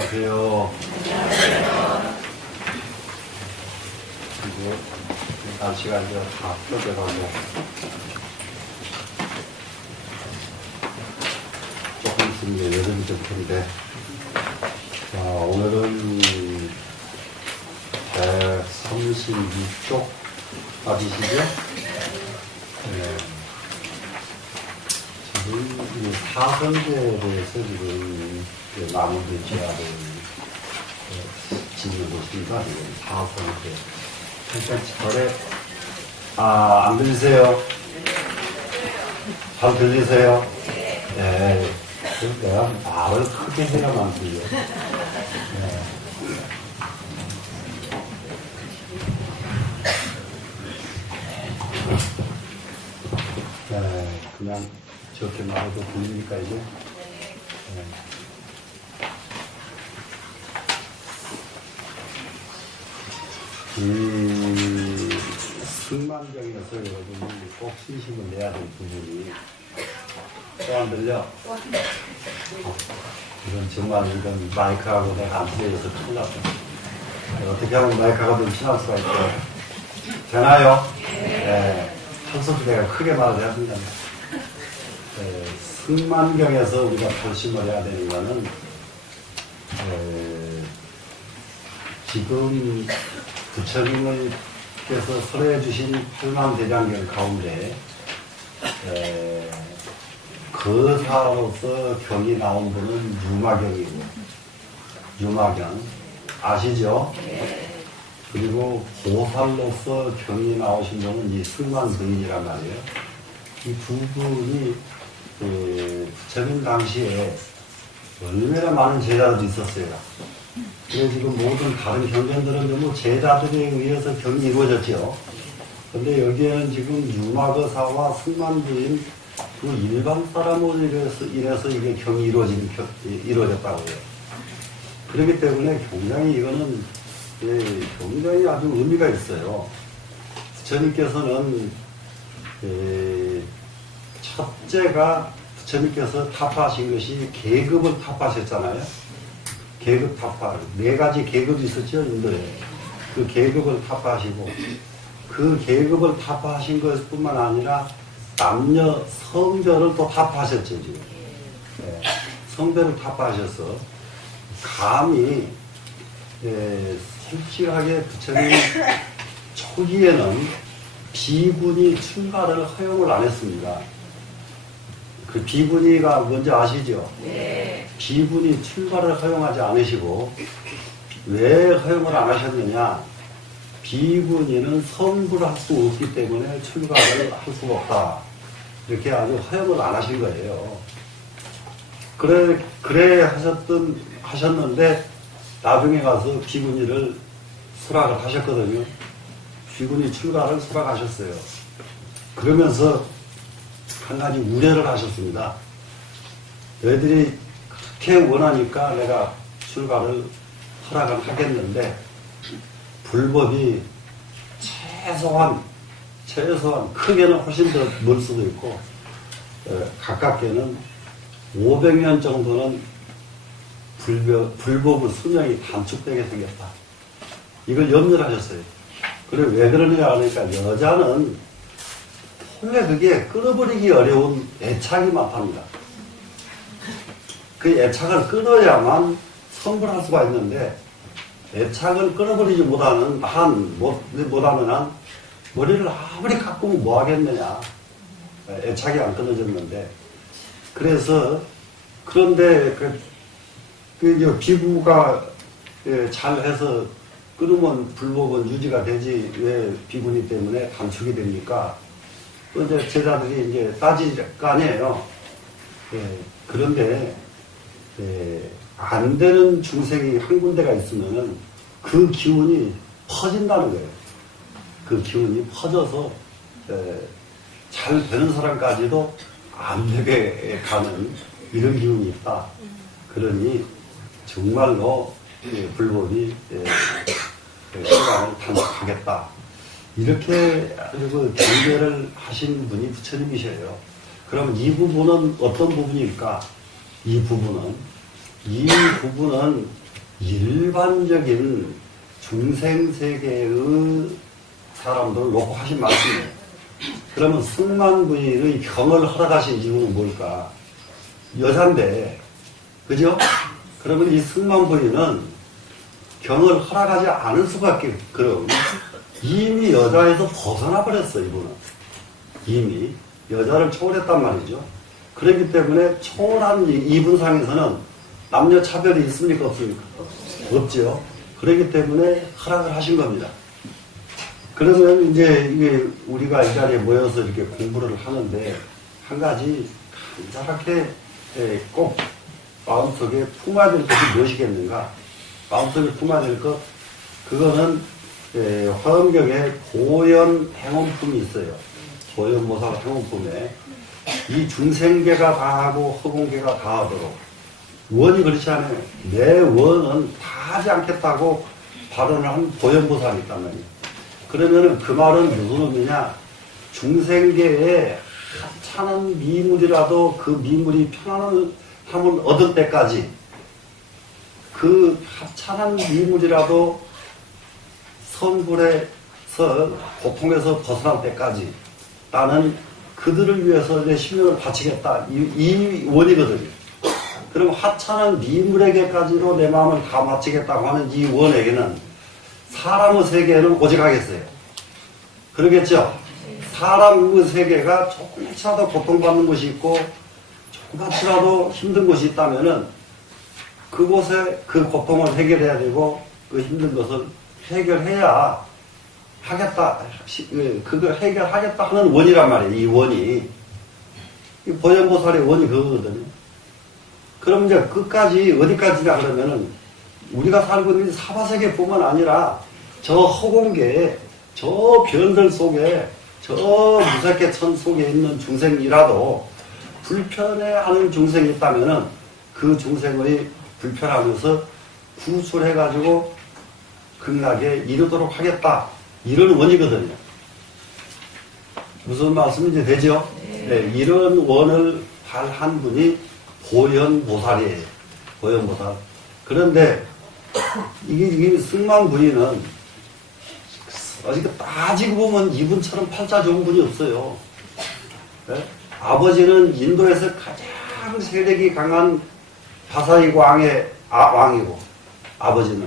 안녕하세요. 이제 날씨가 이제 다 펴져가고 조금 있으면 이제 여름이 될 텐데, 자, 오늘은 136쪽 맞으시죠? 네. 지금 이 사선제에 대해서 지금 나무들 지하를 짓는 곳입니다. 지금 사선제. 그러니까 절에, 안 들리세요? 잘 들리세요? 네. 내가 말을 크게 해야만 들려. 네. 네, 그냥 저렇게 말해도 들리니까 이제. 네. 승만경에서 여러분이 꼭 신심을 내야 될 부분이 또 안 들려? 이건 정말 이건 마이크하고 내가 안 들려서 큰일 났다. 어떻게 하면 마이크하고 좀 친할 수가 있고. 되나요? 네. 평소도 내가 크게 말을 해야 된다. 승만경에서 우리가 결심을 해야 되는 거는, 지금 부처님께서 설해 주신 팔만대장경 가운데, 거사로서 경이 나온 분은 유마경이고, 유마경. 아시죠? 그리고 보살로서 경이 나오신 분은 이 승만승인이란 말이에요. 이 두 분이 부처님 당시에 얼마나 많은 제자들이 있었어요. 그래서 지금 모든 다른 경전들은 전부 제자들에 의해서 경이 이루어졌죠. 근데 여기에는 지금 유마거사와 승만부인 그 일반 사람으로 인해서 이게 경이 이루어졌다고 해요. 그렇기 때문에 굉장히 이거는 굉장히 아주 의미가 있어요. 부처님께서는 첫째가 부처님께서 타파하신 것이 계급을 타파하셨잖아요. 계급 타파. 4가지 계급이 있었죠, 인도에. 그 계급을 타파하시고, 그 계급을 타파하신 것뿐만 아니라 남녀 성별을 또 타파하셨죠, 지금. 네. 성별을 타파하셔서 감히 솔직하게 부처님 초기에는 비군이 출가를 허용을 안 했습니다. 그 비군이가 뭔지 아시죠? 네. 비군이 출가를 허용하지 않으시고, 왜 허용을 안 하셨느냐? 비군이는 성불을 할 수 없기 때문에 출가를 할 수가 없다. 이렇게 아주 허용을 안 하신 거예요. 그래 하셨는데, 나중에 가서 비군이를 수락을 하셨거든요. 비군이 출가를 수락하셨어요. 그러면서 한 가지 우려를 하셨습니다. 너희들이 그렇게 원하니까 내가 출가를 허락을 하겠는데, 불법이 최소한 크게는 훨씬 더 멀 수도 있고, 가깝게는 500년 정도는 불법의 수명이 단축되게 생겼다. 이걸 염려를 하셨어요. 그래, 왜 그러느냐 하니까 여자는 원래 그게 끊어버리기 어려운 애착이 많답니다. 그 애착을 끊어야만 성불할 수가 있는데, 애착을 끊어버리지 못하는 한, 머리를 아무리 깎으면 뭐 하겠느냐. 애착이 안 끊어졌는데. 그런데, 비구가 잘해서 끊으면 불법은 유지가 되지, 왜 비구니 때문에 단축이 됩니까? 또 이제 제자들이 이제 따질 거 아니에요. 그런데, 안 되는 중생이 한 군데가 있으면은 그 기운이 퍼진다는 거예요. 그 기운이 퍼져서, 잘 되는 사람까지도 안 되게 가는 이런 기운이 있다. 그러니 정말로 불법이 시간을 단축하겠다. 이렇게 그 경계를 하신 분이 부처님이셔요. 그럼 이 부분은 어떤 부분일까? 이 부분은 일반적인 중생세계의 사람들을 놓고 하신 말씀이에요. 그러면 승만부인의 경을 허락하신 이유는 뭘까? 여잔데, 그죠? 그러면 이 승만부인은 경을 허락하지 않을 수밖에, 그럼 이미 여자에서 벗어나 버렸어, 이분은. 이미 여자를 초월했단 말이죠. 그렇기 때문에 초월한 이분상에서는 남녀 차별이 있습니까, 없습니까? 없죠. 그렇기 때문에 허락을 하신 겁니다. 그러면 이제 이게 우리가 이 자리에 모여서 이렇게 공부를 하는데 한 가지 간절하게 꼭 마음속에 품어야 될 것이 무엇이겠는가? 마음속에 품어야 될 것, 그거는 화엄경에 보현 행원품이 있어요. 보현보살 행원품에 이 중생계가 다 하고 허공계가 다 하도록 원이 그렇지 않아요. 내 원은 다 하지 않겠다고 발언을 한 보현보살이 있단 말이에요. 그러면은 그 말은 무슨 의미냐? 중생계에 하찮은 미물이라도 그 미물이 편안함을 얻을 때까지, 그 하찮은 미물이라도 선불에서 고통에서 벗어날 때까지 나는 그들을 위해서 내 심령을 바치겠다. 이 원이거든요. 그럼 하찮은 미물에게까지도 내 마음을 다 바치겠다고 하는 이 원에게는 사람의 세계에는 오직 하겠어요. 그러겠죠? 사람의 세계가 조금이라도 고통받는 것이 있고 조금이라도 힘든 것이 있다면은 그곳에 그 고통을 해결해야 되고 그 힘든 것을 해결해야 하겠다. 그걸 해결하겠다 하는 원이란 말이에요. 이 원이. 이 보현보살의 원이 그거거든요. 그럼 이제 끝까지 어디까지냐 그러면은 우리가 살고 있는 사바세계 뿐만 아니라 저 허공계에 저 별들 속에 저 무색계 천 속에 있는 중생이라도 불편해하는 중생이 있다면은 그 중생의 불편하면서 구술해가지고 극락에 이르도록 하겠다. 이런 원이거든요. 무슨 말씀인지 되죠? 네, 이런 원을 발한 분이 보현보살이에요. 보현보살. 그런데 이게 승만부인은 아직 따지고 보면 이분처럼 팔자 좋은 분이 없어요. 네? 아버지는 인도에서 가장 세력이 강한 바사이 왕의 왕이고, 아버지는.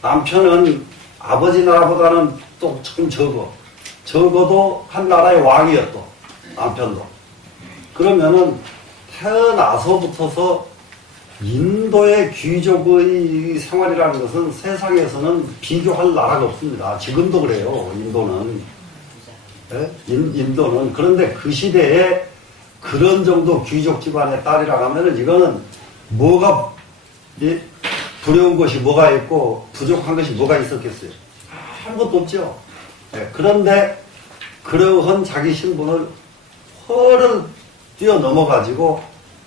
남편은 아버지 나라보다는 또 조금 적어도 한 나라의 왕이었고, 남편도. 그러면은 태어나서부터서 인도의 귀족의 생활이라는 것은 세상에서는 비교할 나라가 없습니다. 지금도 그래요, 인도는. 네? 인도는. 그런데 그 시대에 그런 정도 귀족 집안의 딸이라고 하면은 이거는 뭐가, 두려운 것이 뭐가 있고 부족한 것이 뭐가 있었겠어요? 아무것도 없죠. 네. 그런데 그러한 자기 신분을 허를 뛰어넘어가지고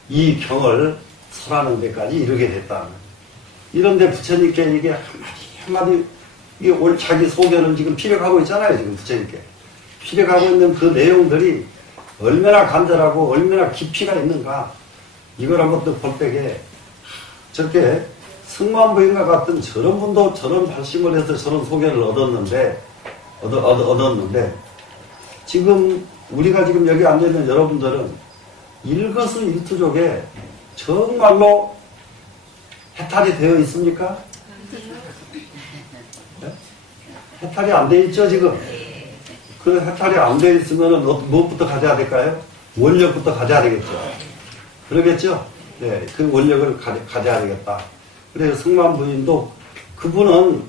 이 경을 설하는 데까지 이르게 됐다는. 이런데 부처님께 이게 한마디, 이게 오늘 자기 소견을 지금 피력하고 있잖아요, 지금 부처님께. 피력하고 있는 그 내용들이 얼마나 간절하고 얼마나 깊이가 있는가. 이걸 한번 또 볼 때에 저렇게 승만부인과 같은 저런 분도 저런 발심을 해서 저런 소견을 얻었는데, 지금 우리가 지금 여기 앉아있는 여러분들은 일거수일투족에 정말로 해탈이 되어 있습니까? 네? 해탈이 안 되어 있죠, 지금? 그 해탈이 안 되어 있으면 무엇부터 가져야 될까요? 원력부터 가져야 되겠죠. 그러겠죠? 네, 그 원력을 가져야 되겠다. 그래서 승만부인도 그분은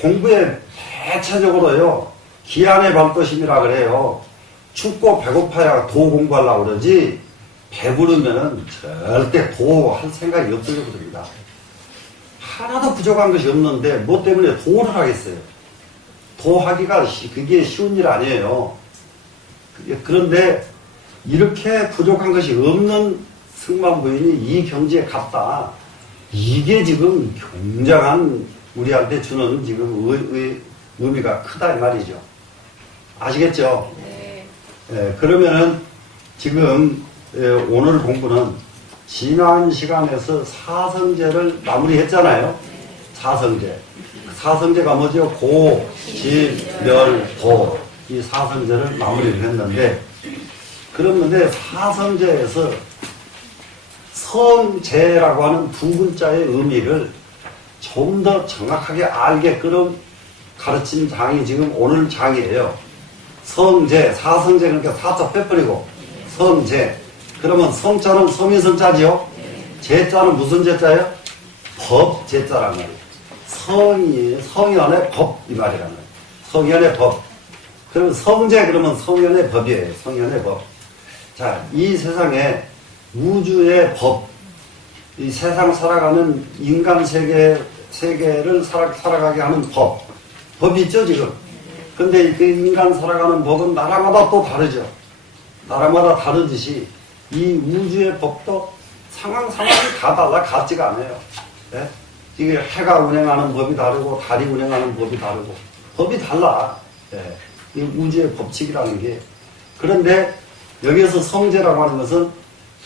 공부에 대체적으로요, 기안의 발도심이라 그래요. 춥고 배고파야 도 공부하려고 그러지, 배부르면은 절대 도 할 생각이 없으려고 그럽니다. 하나도 부족한 것이 없는데, 뭐 때문에 도를 하겠어요? 도하기가 그게 쉬운 일 아니에요. 그런데 이렇게 부족한 것이 없는 승만부인이 이 경지에 갔다. 이게 지금 굉장한 우리한테 주는 지금 의미가 크다 이 말이죠. 아시겠죠? 네. 예, 그러면은 지금 오늘 공부는 지난 시간에서 사성제를 마무리했잖아요. 사성제. 사성제가 뭐죠? 고, 질, 멸, 도. 이 사성제를 마무리를 했는데, 그런데 사성제에서 성제라고 하는 두 글자의 의미를 좀 더 정확하게 알게끔 가르친 장이 지금 오늘 장이에요. 성제, 사성제, 그러니까 사자 빼버리고 성제. 그러면 성자는 서민성자지요? 제자는 무슨 제자예요? 법제자란 말이에요. 성현의 법, 이 말이란 말이에요. 성현의 법. 그러면 성제, 그러면 성현의 법이에요. 성현의 법. 자, 이 세상에 우주의 법, 이 세상 살아가는 인간 세계를 살아가게 하는 법이 있죠, 지금. 근데 그 인간 살아가는 법은 나라마다 또 다르죠. 나라마다 다르듯이 이 우주의 법도 상황이 다 달라, 같지가 않아요. 예? 이게 해가 운행하는 법이 다르고, 달이 운행하는 법이 다르고, 법이 달라. 예. 이 우주의 법칙이라는 게. 그런데 여기에서 성제라고 하는 것은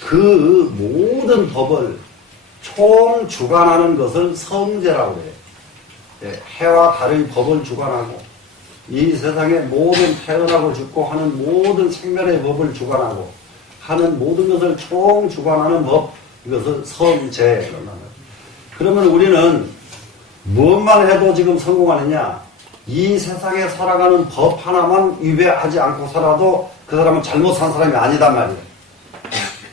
그 모든 법을 총 주관하는 것을 성제라고 해요. 예. 해와 달의 법을 주관하고, 이 세상의 모든 태어나고 죽고 하는 모든 생명의 법을 주관하고, 하는 모든 것을 총 주관하는 법, 이것을 성제라고 합니다. 그러면 우리는 무엇만 해도 지금 성공하느냐? 이 세상에 살아가는 법 하나만 위배하지 않고 살아도 그 사람은 잘못 산 사람이 아니단 말이에요.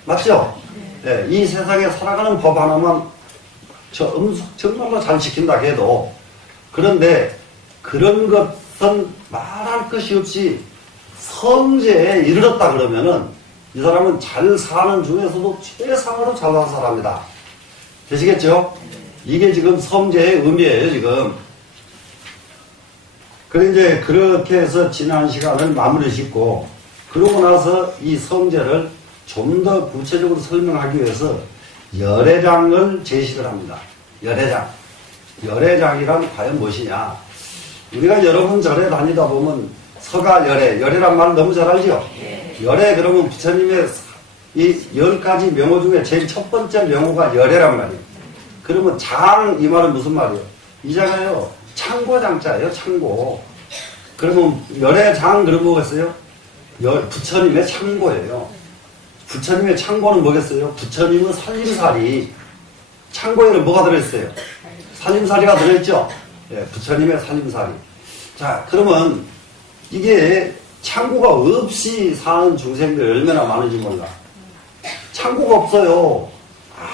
맞죠? 네, 이 세상에 살아가는 법 하나만 정말로 잘 지킨다 해도, 그런데 그런 것은 말할 것이 없이 성제에 이르렀다 그러면은 이 사람은 잘 사는 중에서도 최상으로 잘 사는 사람이다. 되시겠죠? 이게 지금 성제의 의미예요, 지금. 그래, 이제, 그렇게 해서 지난 시간을 마무리 짓고, 그러고 나서 이 성제를 좀 더 구체적으로 설명하기 위해서 열애장을 제시를 합니다. 열애장. 열애장이란 과연 무엇이냐? 우리가 여러 번 절에 다니다 보면 서가 열애, 열애란 말 너무 잘 알죠? 열애 그러면 부처님의 이 10가지 명호 중에 제일 첫 번째 명호가 열애란 말이에요. 그러면 장, 이 말은 무슨 말이에요? 이 자가요, 창고장자예요, 창고. 그러면 열애장, 그러면 뭐겠어요? 부처님의 창고예요. 부처님의 창고는 뭐겠어요? 부처님은 살림살이. 창고에는 뭐가 들어있어요? 살림살이가 들어있죠? 예, 부처님의 살림살이. 자, 그러면 이게 창고가 없이 사는 중생들이 얼마나 많은지 몰라. 창고가 없어요.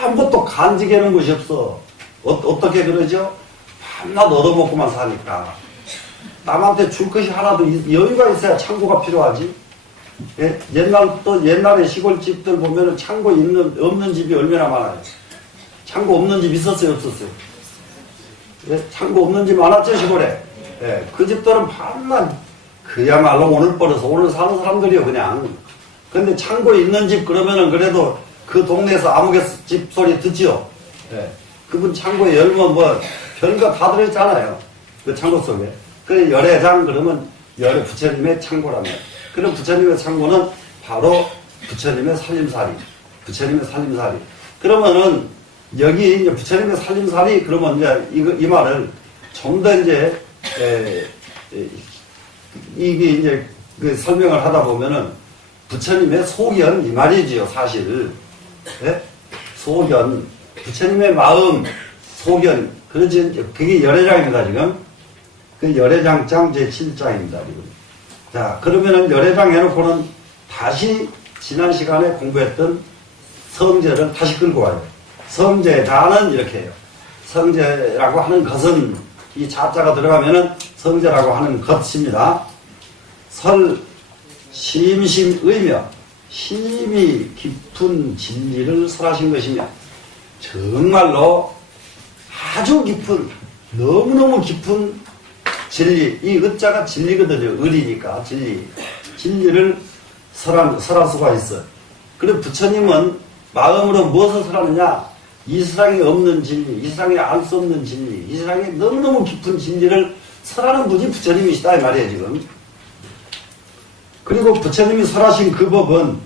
아무것도 간직해놓은 곳이 없어. 어떻게 그러죠? 밤낮 얻어먹고만 사니까. 남한테 줄 것이 하나도 여유가 있어야 창고가 필요하지. 예? 옛날에 시골집들 보면은 창고 없는 집이 얼마나 많아요. 창고 없는 집 있었어요, 없었어요? 예? 창고 없는 집 많았죠, 시골에? 예. 그 집들은 밤낮 그야말로 오늘 버려서 오늘 사는 사람들이요, 그냥. 근데 창고에 있는 집 그러면은 그래도 그 동네에서 아무개집 소리 듣지요? 예. 그분 창고에 열면 뭐, 별거 다 들어있잖아요. 그 창고 속에. 그 열애장 그러면 부처님의 창고라면. 그럼 부처님의 창고는 바로 부처님의 살림살이. 부처님의 살림살이. 그러면은 여기 이제 부처님의 살림살이 그러면 이제 이 말을 좀 더 이제, 이게 이제 그 설명을 하다 보면은 부처님의 소견 이 말이지요, 사실. 예? 소견. 부처님의 마음, 소견. 그렇지, 그게 열애장입니다, 지금. 그 열애장장 제7장입니다, 지금. 자, 그러면은 열애장 해놓고는 다시 지난 시간에 공부했던 성제를 다시 끌고 와요. 성제자는 이렇게 해요. 성제라고 하는 것은 이 자자가 들어가면은 성제라고 하는 것입니다. 심심의며 심이 깊은 진리를 설하신 것이며 정말로 아주 깊은 너무너무 깊은 진리, 이 의자가 진리거든요. 의리니까 진리를 설할 수가 있어요. 그리고 부처님은 마음으로 무엇을 설하느냐? 이 세상에 없는 진리, 이 세상에 알 수 없는 진리, 이 세상에 너무너무 깊은 진리를 설하는 분이 부처님이시다 이 말이에요, 지금. 그리고 부처님이 설하신 그 법은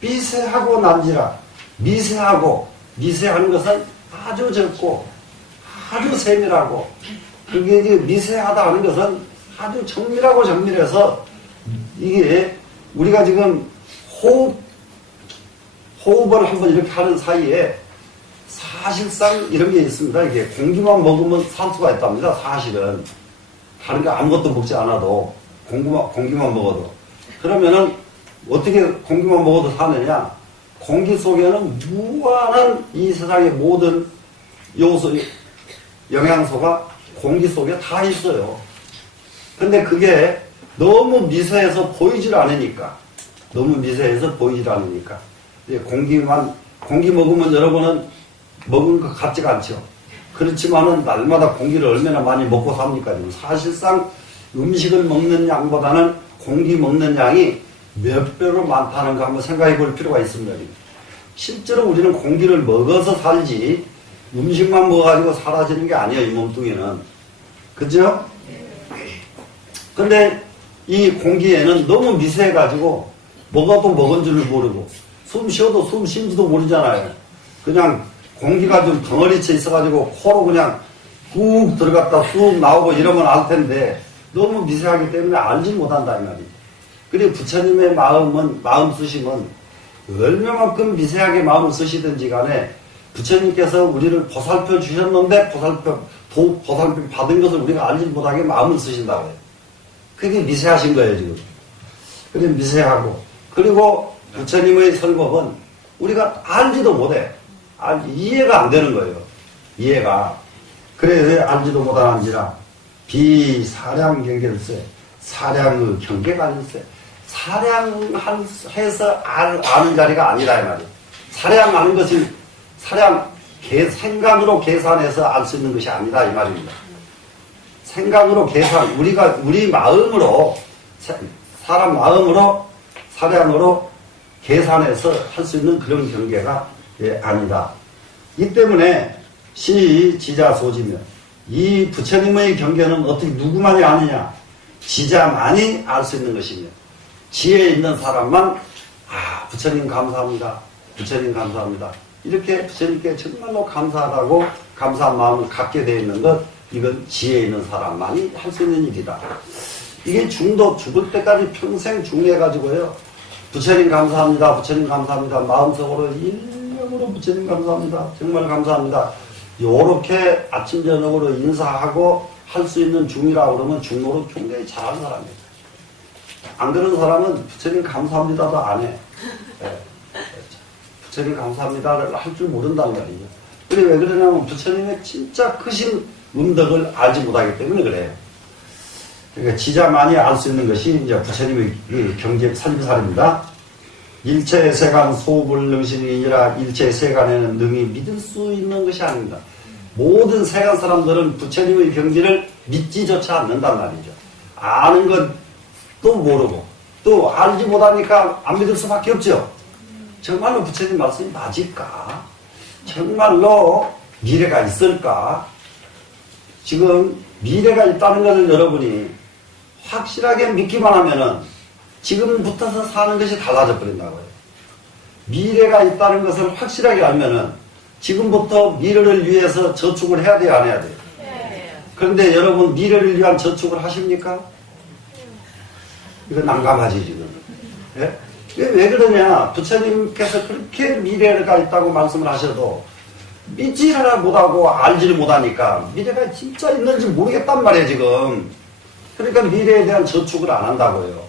삐세하고 난지라 미세한 것은 아주 적고 아주 세밀하고, 그게 이제 미세하다 하는 것은 아주 정밀해서 이게 우리가 지금 호흡을 한번 이렇게 하는 사이에 사실상 이런 게 있습니다. 이게 공기만 먹으면 살 수가 있답니다. 사실은. 다른 거 아무것도 먹지 않아도 공기만 먹어도. 그러면은 어떻게 공기만 먹어도 사느냐? 공기 속에는 무한한 이 세상의 모든 요소, 영양소가 공기 속에 다 있어요. 근데 그게 너무 미세해서 보이질 않으니까. 공기 먹으면 여러분은 먹은 것 같지가 않죠. 그렇지만은 날마다 공기를 얼마나 많이 먹고 삽니까? 지금 사실상 음식을 먹는 양보다는 공기 먹는 양이 몇 배로 많다는 거 한번 생각해 볼 필요가 있습니다. 실제로 우리는 공기를 먹어서 살지 음식만 먹어가지고 사라지는 게 아니에요. 이 몸뚱이는. 그죠? 근데 이 공기에는 너무 미세해가지고 먹어도 먹은 줄을 모르고 숨 쉬어도 숨 쉰지도 모르잖아요. 그냥 공기가 좀 덩어리쳐 있어가지고 코로 그냥 꾹 들어갔다 쑥 나오고 이러면 알 텐데 너무 미세하기 때문에 알지 못한다 이 말이에요. 그리고 부처님의 마음 쓰심은 얼마만큼 미세하게 마음을 쓰시든지 간에 부처님께서 우리를 보살펴 주셨는데 보살펴 받은 것을 우리가 알지 못하게 마음을 쓰신다고 해요. 그게 미세하신 거예요 지금. 그래 미세하고, 그리고 부처님의 설법은 우리가 알지도 못해. 이해가 안 되는 거예요. 이해가. 그래서 알지도 못하는지라 비사량 경계일세. 사량의 경계가 아닐세. 사량해서 아는 자리가 아니라 이 말이에요. 사량하는 것이 생각으로 계산해서 알 수 있는 것이 아니다 이 말입니다. 생각으로 우리 마음으로, 사람 마음으로, 사량으로 계산해서 할 수 있는 그런 경계가 아니다. 이 때문에 지자소지면 이 부처님의 경계는 어떻게 누구만이 아느냐? 지자만이 알 수 있는 것이며, 지혜 있는 사람만 부처님 감사합니다. 부처님 감사합니다. 이렇게 부처님께 정말로 감사하다고 감사한 마음을 갖게 되어 있는 것, 이건 지혜 있는 사람만이 할 수 있는 일이다. 이게 죽을 때까지 평생 중해가지고요. 부처님 감사합니다. 부처님 감사합니다. 마음속으로 일념으로 부처님 감사합니다. 정말 감사합니다. 요렇게 아침 저녁으로 인사하고 할 수 있는 중이라고 그러면 중노릇 굉장히 잘하는 사람이에요. 안 그런 사람은 부처님 감사합니다도 안 해. 네. 부처님 감사합니다를 할 줄 모른다는 말이죠. 그래 왜 그러냐면 부처님의 진짜 크신 음덕을 알지 못하기 때문에 그래요. 그러니까 지자만이 알 수 있는 것이 이제 부처님의 경제 살림살입니다. 일체 세간 소불 능신이니라. 일체 세간에는 능히 믿을 수 있는 것이 아닙니다. 모든 세간 사람들은 부처님의 경지를 믿지조차 않는단 말이죠. 아는 것도 모르고 또 알지 못하니까 안 믿을 수밖에 없죠. 정말로 부처님 말씀이 맞을까? 정말로 미래가 있을까? 지금 미래가 있다는 것을 여러분이 확실하게 믿기만 하면은 지금부터서 사는 것이 달라져 버린다고요. 미래가 있다는 것을 확실하게 알면은 지금부터 미래를 위해서 저축을 해야 돼요, 안 해야 돼요? 네. 그런데 여러분 미래를 위한 저축을 하십니까? 이거 난감하지 지금. 예? 왜 그러냐? 부처님께서 그렇게 미래가 있다고 말씀을 하셔도 믿지를 못하고 알지를 못하니까 미래가 진짜 있는지 모르겠단 말이에요 지금. 그러니까 미래에 대한 저축을 안 한다고요.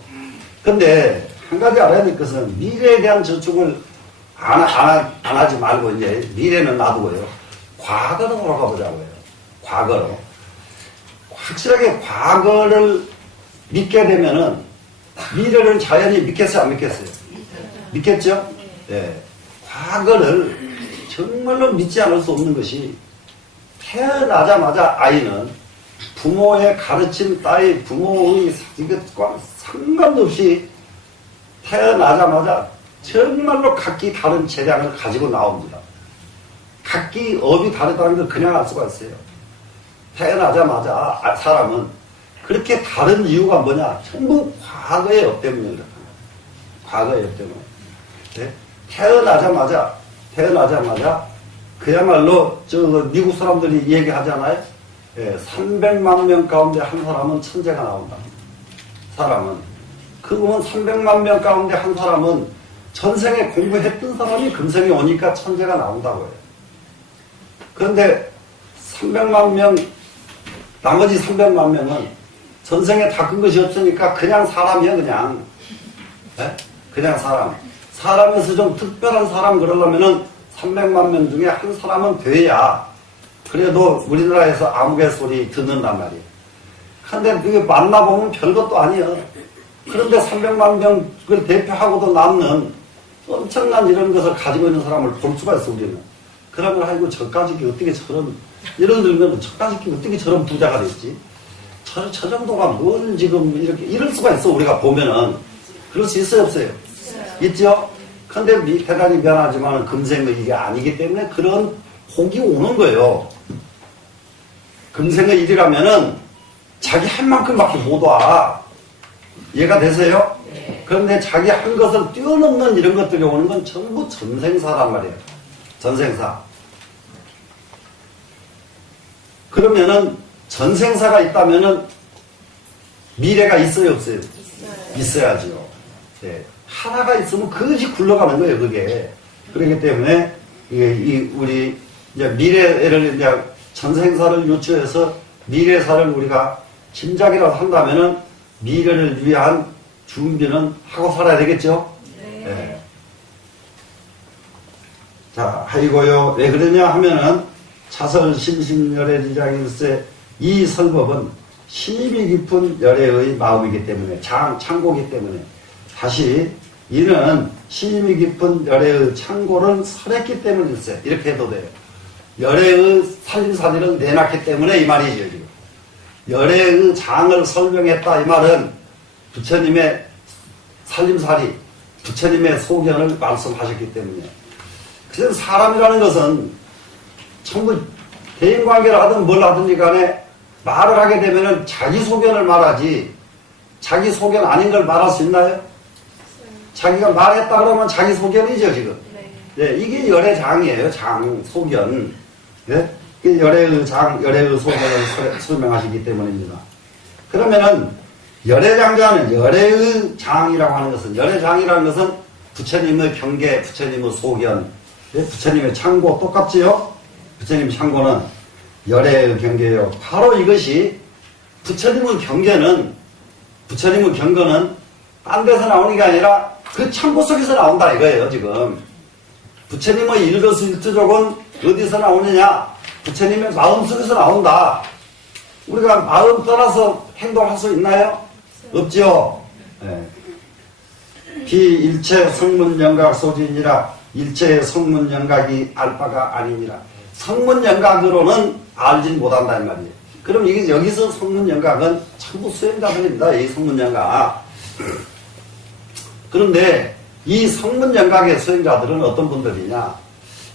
근데 한 가지 알아야 될 것은 미래에 대한 저축을 안 하지 말고 이제 미래는 놔두고요. 과거로 돌아가 보자고요. 과거로. 확실하게 과거를 믿게 되면은 미래를 자연히 믿겠어요, 안 믿겠어요? 믿겠죠? 네. 과거를 정말로 믿지 않을 수 없는 것이 태어나자마자 아이는 부모의 가르침 따위 부모의 이것과 상관도 없이 태어나자마자 정말로 각기 다른 재량을 가지고 나옵니다. 각기 업이 다르다는 걸 그냥 알 수가 있어요. 태어나자마자 사람은 그렇게 다른 이유가 뭐냐? 전부 과거의 업 때문에 그렇다. 과거의 업 때문에. 네? 태어나자마자 태어나자마자 그야말로 미국 사람들이 얘기하잖아요. 300만 명 가운데 한 사람은 천재가 나온다. 사람은. 그러면 300만 명 가운데 한 사람은 전생에 공부했던 사람이 금생에 오니까 천재가 나온다고 해요. 그런데 300만 명, 나머지 300만 명은 전생에 닦은 것이 없으니까 그냥 사람이야, 그냥. 그냥 사람. 사람에서 좀 특별한 사람 그러려면은 300만 명 중에 한 사람은 돼야 그래도 우리나라에서 아무개 소리 듣는단 말이에요. 근데 그게 만나보면 별것도 아니에요. 그런데 300만 명을 대표하고도 남는 엄청난 이런 것을 가지고 있는 사람을 볼 수가 있어, 우리는. 그러면, 아이고, 저까지 어떻게 저런, 예를 들면, 저까지 어떻게 저런 부자가 됐지? 저 정도가 뭘 지금 이렇게, 이럴 수가 있어, 우리가 보면은. 그럴 수 있어요, 없어요? 있죠? 근데 대단히 미안하지만 금생의 일이 아니기 때문에 그런 혹이 오는 거예요. 금생의 일이라면은 자기 한 만큼밖에 못 와. 이해가 되세요? 그런데 자기 한 것을 뛰어넘는 이런 것들이 오는 건 전부 전생사란 말이에요. 전생사. 그러면은 전생사가 있다면은 미래가 있어요, 없어요? 있어야죠. 네. 하나가 있으면 그것이 굴러가는 거예요, 그게. 그렇기 때문에 우리 이제 미래를 이제 전생사를 유추해서 미래사를 우리가 짐작이라도 한다면은 미래를 위한 준비는 하고 살아야 되겠죠? 네. 자, 하이고요. 왜 그러냐 하면은 차설 심심열애지장일세 이 설법은 신입이 깊은 열애의 마음이기 때문에 창고이기 때문에 다시 이는 신임이 깊은 열애의 창고를 설했기 때문일세. 이렇게 해도 돼요. 열애의 살림살이를 내놨기 때문에 이 말이죠. 지금. 열애의 장을 설명했다 이 말은 부처님의 살림살이, 부처님의 소견을 말씀하셨기 때문에. 그래서 사람이라는 것은 전부 대인관계를 하든 뭘 하든지 간에 말을 하게 되면 자기 소견을 말하지 자기 소견 아닌 걸 말할 수 있나요? 자기가 말했다 그러면 자기 소견이죠, 지금. 네, 이게 열의 장이에요, 장, 소견. 네? 열의 장, 열의 소견을 설명하시기 때문입니다. 그러면은, 열의 장자는 열의 장이라고 하는 것은, 열의 장이라는 것은 부처님의 경계, 부처님의 소견, 네? 부처님의 창고 똑같지요? 부처님 창고는 열의 경계예요. 바로 이것이 부처님의 경계는 딴 데서 나오는 게 아니라 그 창고 속에서 나온다 이거예요, 지금. 부처님의 일거수일투족은 어디서 나오느냐? 부처님의 마음 속에서 나온다. 우리가 마음 떠나서 행동할 수 있나요? 없죠. 네. 비일체 성문영각 소진이라 일체의 성문영각이 알 바가 아니니라. 성문영각으로는 알진 못한다 이 말이에요. 그럼 이게 여기서 성문영각은 전부 수행자들입니다. 이 성문영각. 그런데 이 성문영각의 수행자들은 어떤 분들이냐?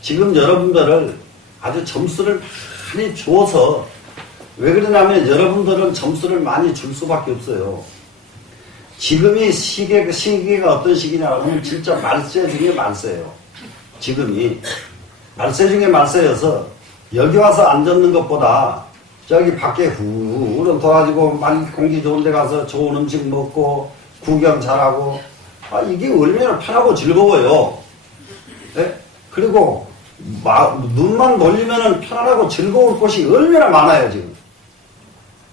지금 여러분들을 아주 점수를 많이 줘서 왜 그러냐면 여러분들은 점수를 많이 줄 수밖에 없어요. 지금이 시기가 어떤 시기냐 하면 진짜 말세 중에 말세예요. 지금이 말세 중에 말세여서 여기 와서 앉았는 것보다 저기 밖에 후루룩 돌아가지고 말 공기 좋은 데 가서 좋은 음식 먹고 구경 잘하고 이게 얼마나 편하고 즐거워요. 네? 그리고 눈만 돌리면 편안하고 즐거울 곳이 얼마나 많아요 지금.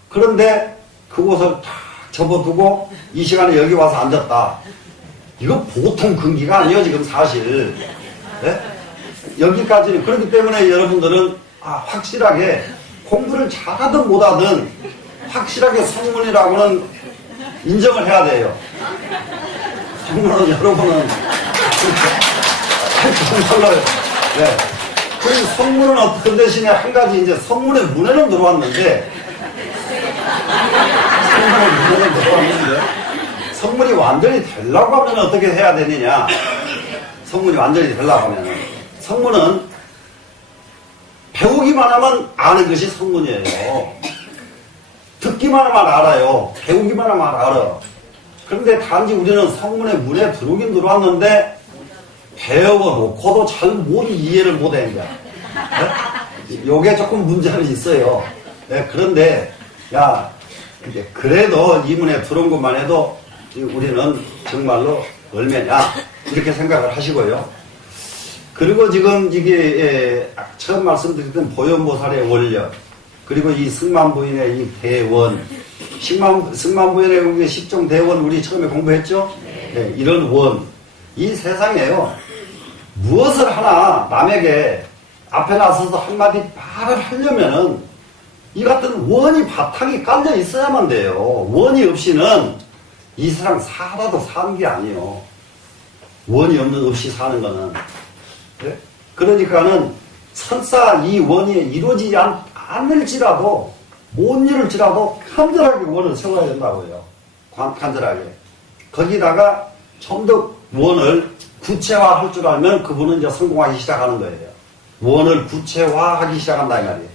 그런데 그곳을 탁 접어두고 이 시간에 여기 와서 앉았다. 이거 보통 근기가 아니에요 지금 사실. 네? 여기까지는 그렇기 때문에 여러분들은 확실하게 공부를 잘하든 못하든 확실하게 성문이라고는 인정을 해야 돼요. 성문은 여러분은 정말로요. 네. 그리고 성문은 어떤 대신에 한 가지 이제 성문의 문에는 들어왔는데 성문이 완전히 되려고 하면 어떻게 해야 되느냐? 성문이 완전히 되려고 하면 성문은 배우기만 하면 아는 것이 성문이에요. 듣기만 하면 알아요. 배우기만 하면 알아요. 그런데 단지 우리는 성문의 문에 들어오긴 들어왔는데 배워놓고도 잘 이해를 못하는 거야. 네? 요게 조금 문제는 있어요. 네, 그런데, 야, 그래도 이문에 들어온 것만 해도 우리는 정말로 얼마냐, 이렇게 생각을 하시고요. 그리고 지금 이게, 처음 말씀드렸던 보현보살의 원력, 그리고 이 승만부인의 이 대원, 승만부인의 10종 대원 우리 처음에 공부했죠? 네, 이런 원. 이 세상에요. 무엇을 하나 남에게 앞에 나서서 한마디 말을 하려면은 이 같은 원이 바탕이 깔려 있어야만 돼요. 원이 없이는 이 세상 살아도 사는 게 아니에요. 원이 없이 사는 거는. 네? 그러니까는 설사 이 원이 이루어지지 않을지라도 못 이룰지라도 간절하게 원을 세워야 된다고요. 간절하게. 거기다가 좀 더 원을 구체화할 줄 알면 그분은 이제 성공하기 시작하는 거예요. 원을 구체화하기 시작한다 이 말이에요.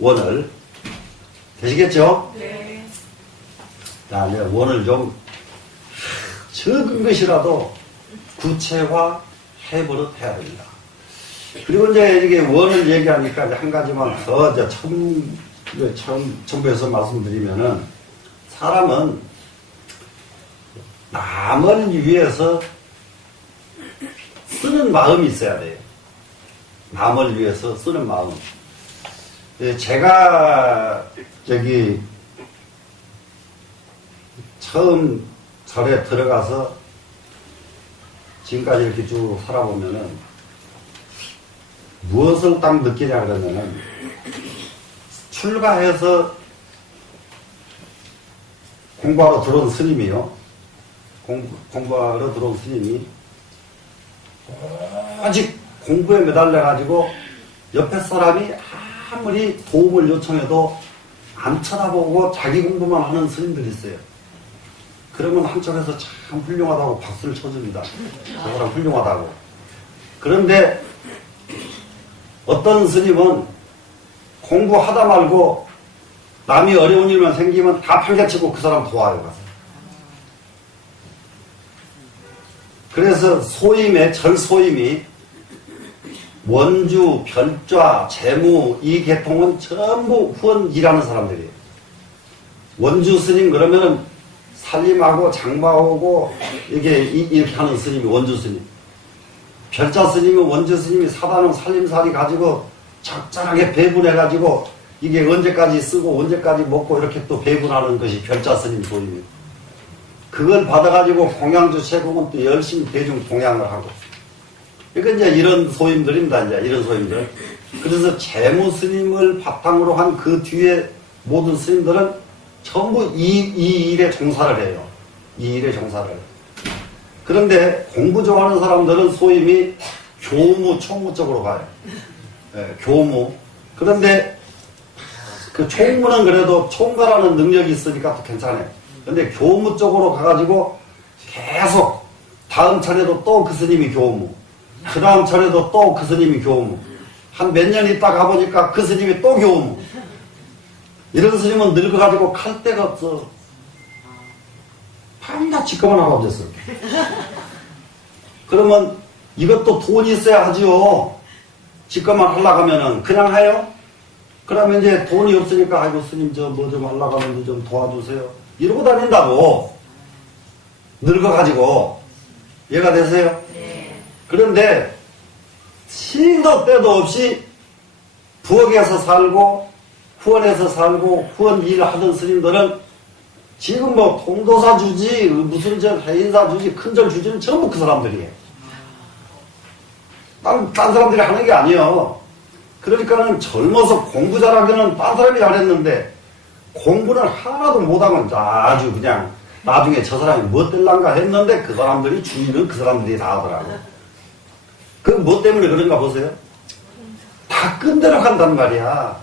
원을. 되시겠죠? 네. 자, 이제 원을 좀 적은 것이라도 구체화 해버릇 해야 됩니다. 그리고 이제 이게 원을 얘기하니까 이제 한 가지만 더 이제 처음 정부에서 말씀드리면은 사람은 남을 위해서 쓰는 마음이 있어야 돼요. 남을 위해서 쓰는 마음. 제가 처음 절에 들어가서 지금까지 이렇게 쭉 살아보면은 무엇을 딱 느끼냐 그러면은 출가해서 공부하러 들어온 스님이요. 공부하러 들어온 스님이 아직 공부에 매달려가지고 옆에 사람이 아무리 도움을 요청해도 안 쳐다보고 자기 공부만 하는 스님들이 있어요. 그러면 한쪽에서 참 훌륭하다고 박수를 쳐줍니다. 저 사람 훌륭하다고. 그런데 어떤 스님은 공부하다 말고 남이 어려운 일만 생기면 다 판결치고 그 사람 도와요. 가서. 그래서 절소임이 원주, 별좌, 재무 이 계통은 전부 후원 일하는 사람들이에요. 원주 스님 그러면은 살림하고 장마하고 이렇게 하는 스님이 원주 스님. 별자 스님은 원주 스님이 사다는 살림살이 가지고 적절하게 배분해가지고 이게 언제까지 쓰고 언제까지 먹고 이렇게 또 배분하는 것이 별자 스님 도입니다. 그걸 받아가지고 공양주 세공은 또 열심히 대중 공양을 하고. 그러니까 이제 이런 소임들입니다. 이제 이런 소임들. 그래서 재무 스님을 바탕으로 한 그 뒤에 모든 스님들은 전부 이 일에 종사를 해요. 이 일에 종사를. 그런데 공부 좋아하는 사람들은 소임이 교무, 총무 쪽으로 가요. 네, 교무. 그런데 그 총무는 그래도 총괄하는 능력이 있으니까 또 괜찮아요. 근데 교무 쪽으로 가가지고 계속 다음 차례도 또 그 스님이 교무. 그 다음 차례도 또 그 스님이 교무. 한 몇 년 있다 가보니까 그 스님이 또 교무. 이런 스님은 늙어가지고 칼 데가 없어. 밤낮 직감을 하고 앉았어. 그러면 이것도 돈이 있어야 하지요. 직감을 하려고 하면은 그냥 해요? 그러면 이제 돈이 없으니까 아이고 스님 저 뭐 좀 하려고 하는데 좀 도와주세요. 이러고 다닌다고. 늙어가지고. 이해가 되세요? 네. 그런데 시도 때도 없이 부엌에서 살고 후원에서 살고 후원 일을 하던 스님들은 지금 뭐 통도사 주지 무슨 저 해인사 주지 큰절 주지는 전부 그 사람들이에요. 딴 사람들이 하는 게 아니에요. 그러니까는 젊어서 공부 잘하기는 딴 사람이 잘했는데 공부는 하나도 못하면 아주 그냥 나중에 저 사람이 뭐 뜰란가 했는데 그 사람들이 주인은 그 사람들이 다 하더라고. 그 뭐 때문에 그런가 보세요? 다 끈대로 간단 말이야.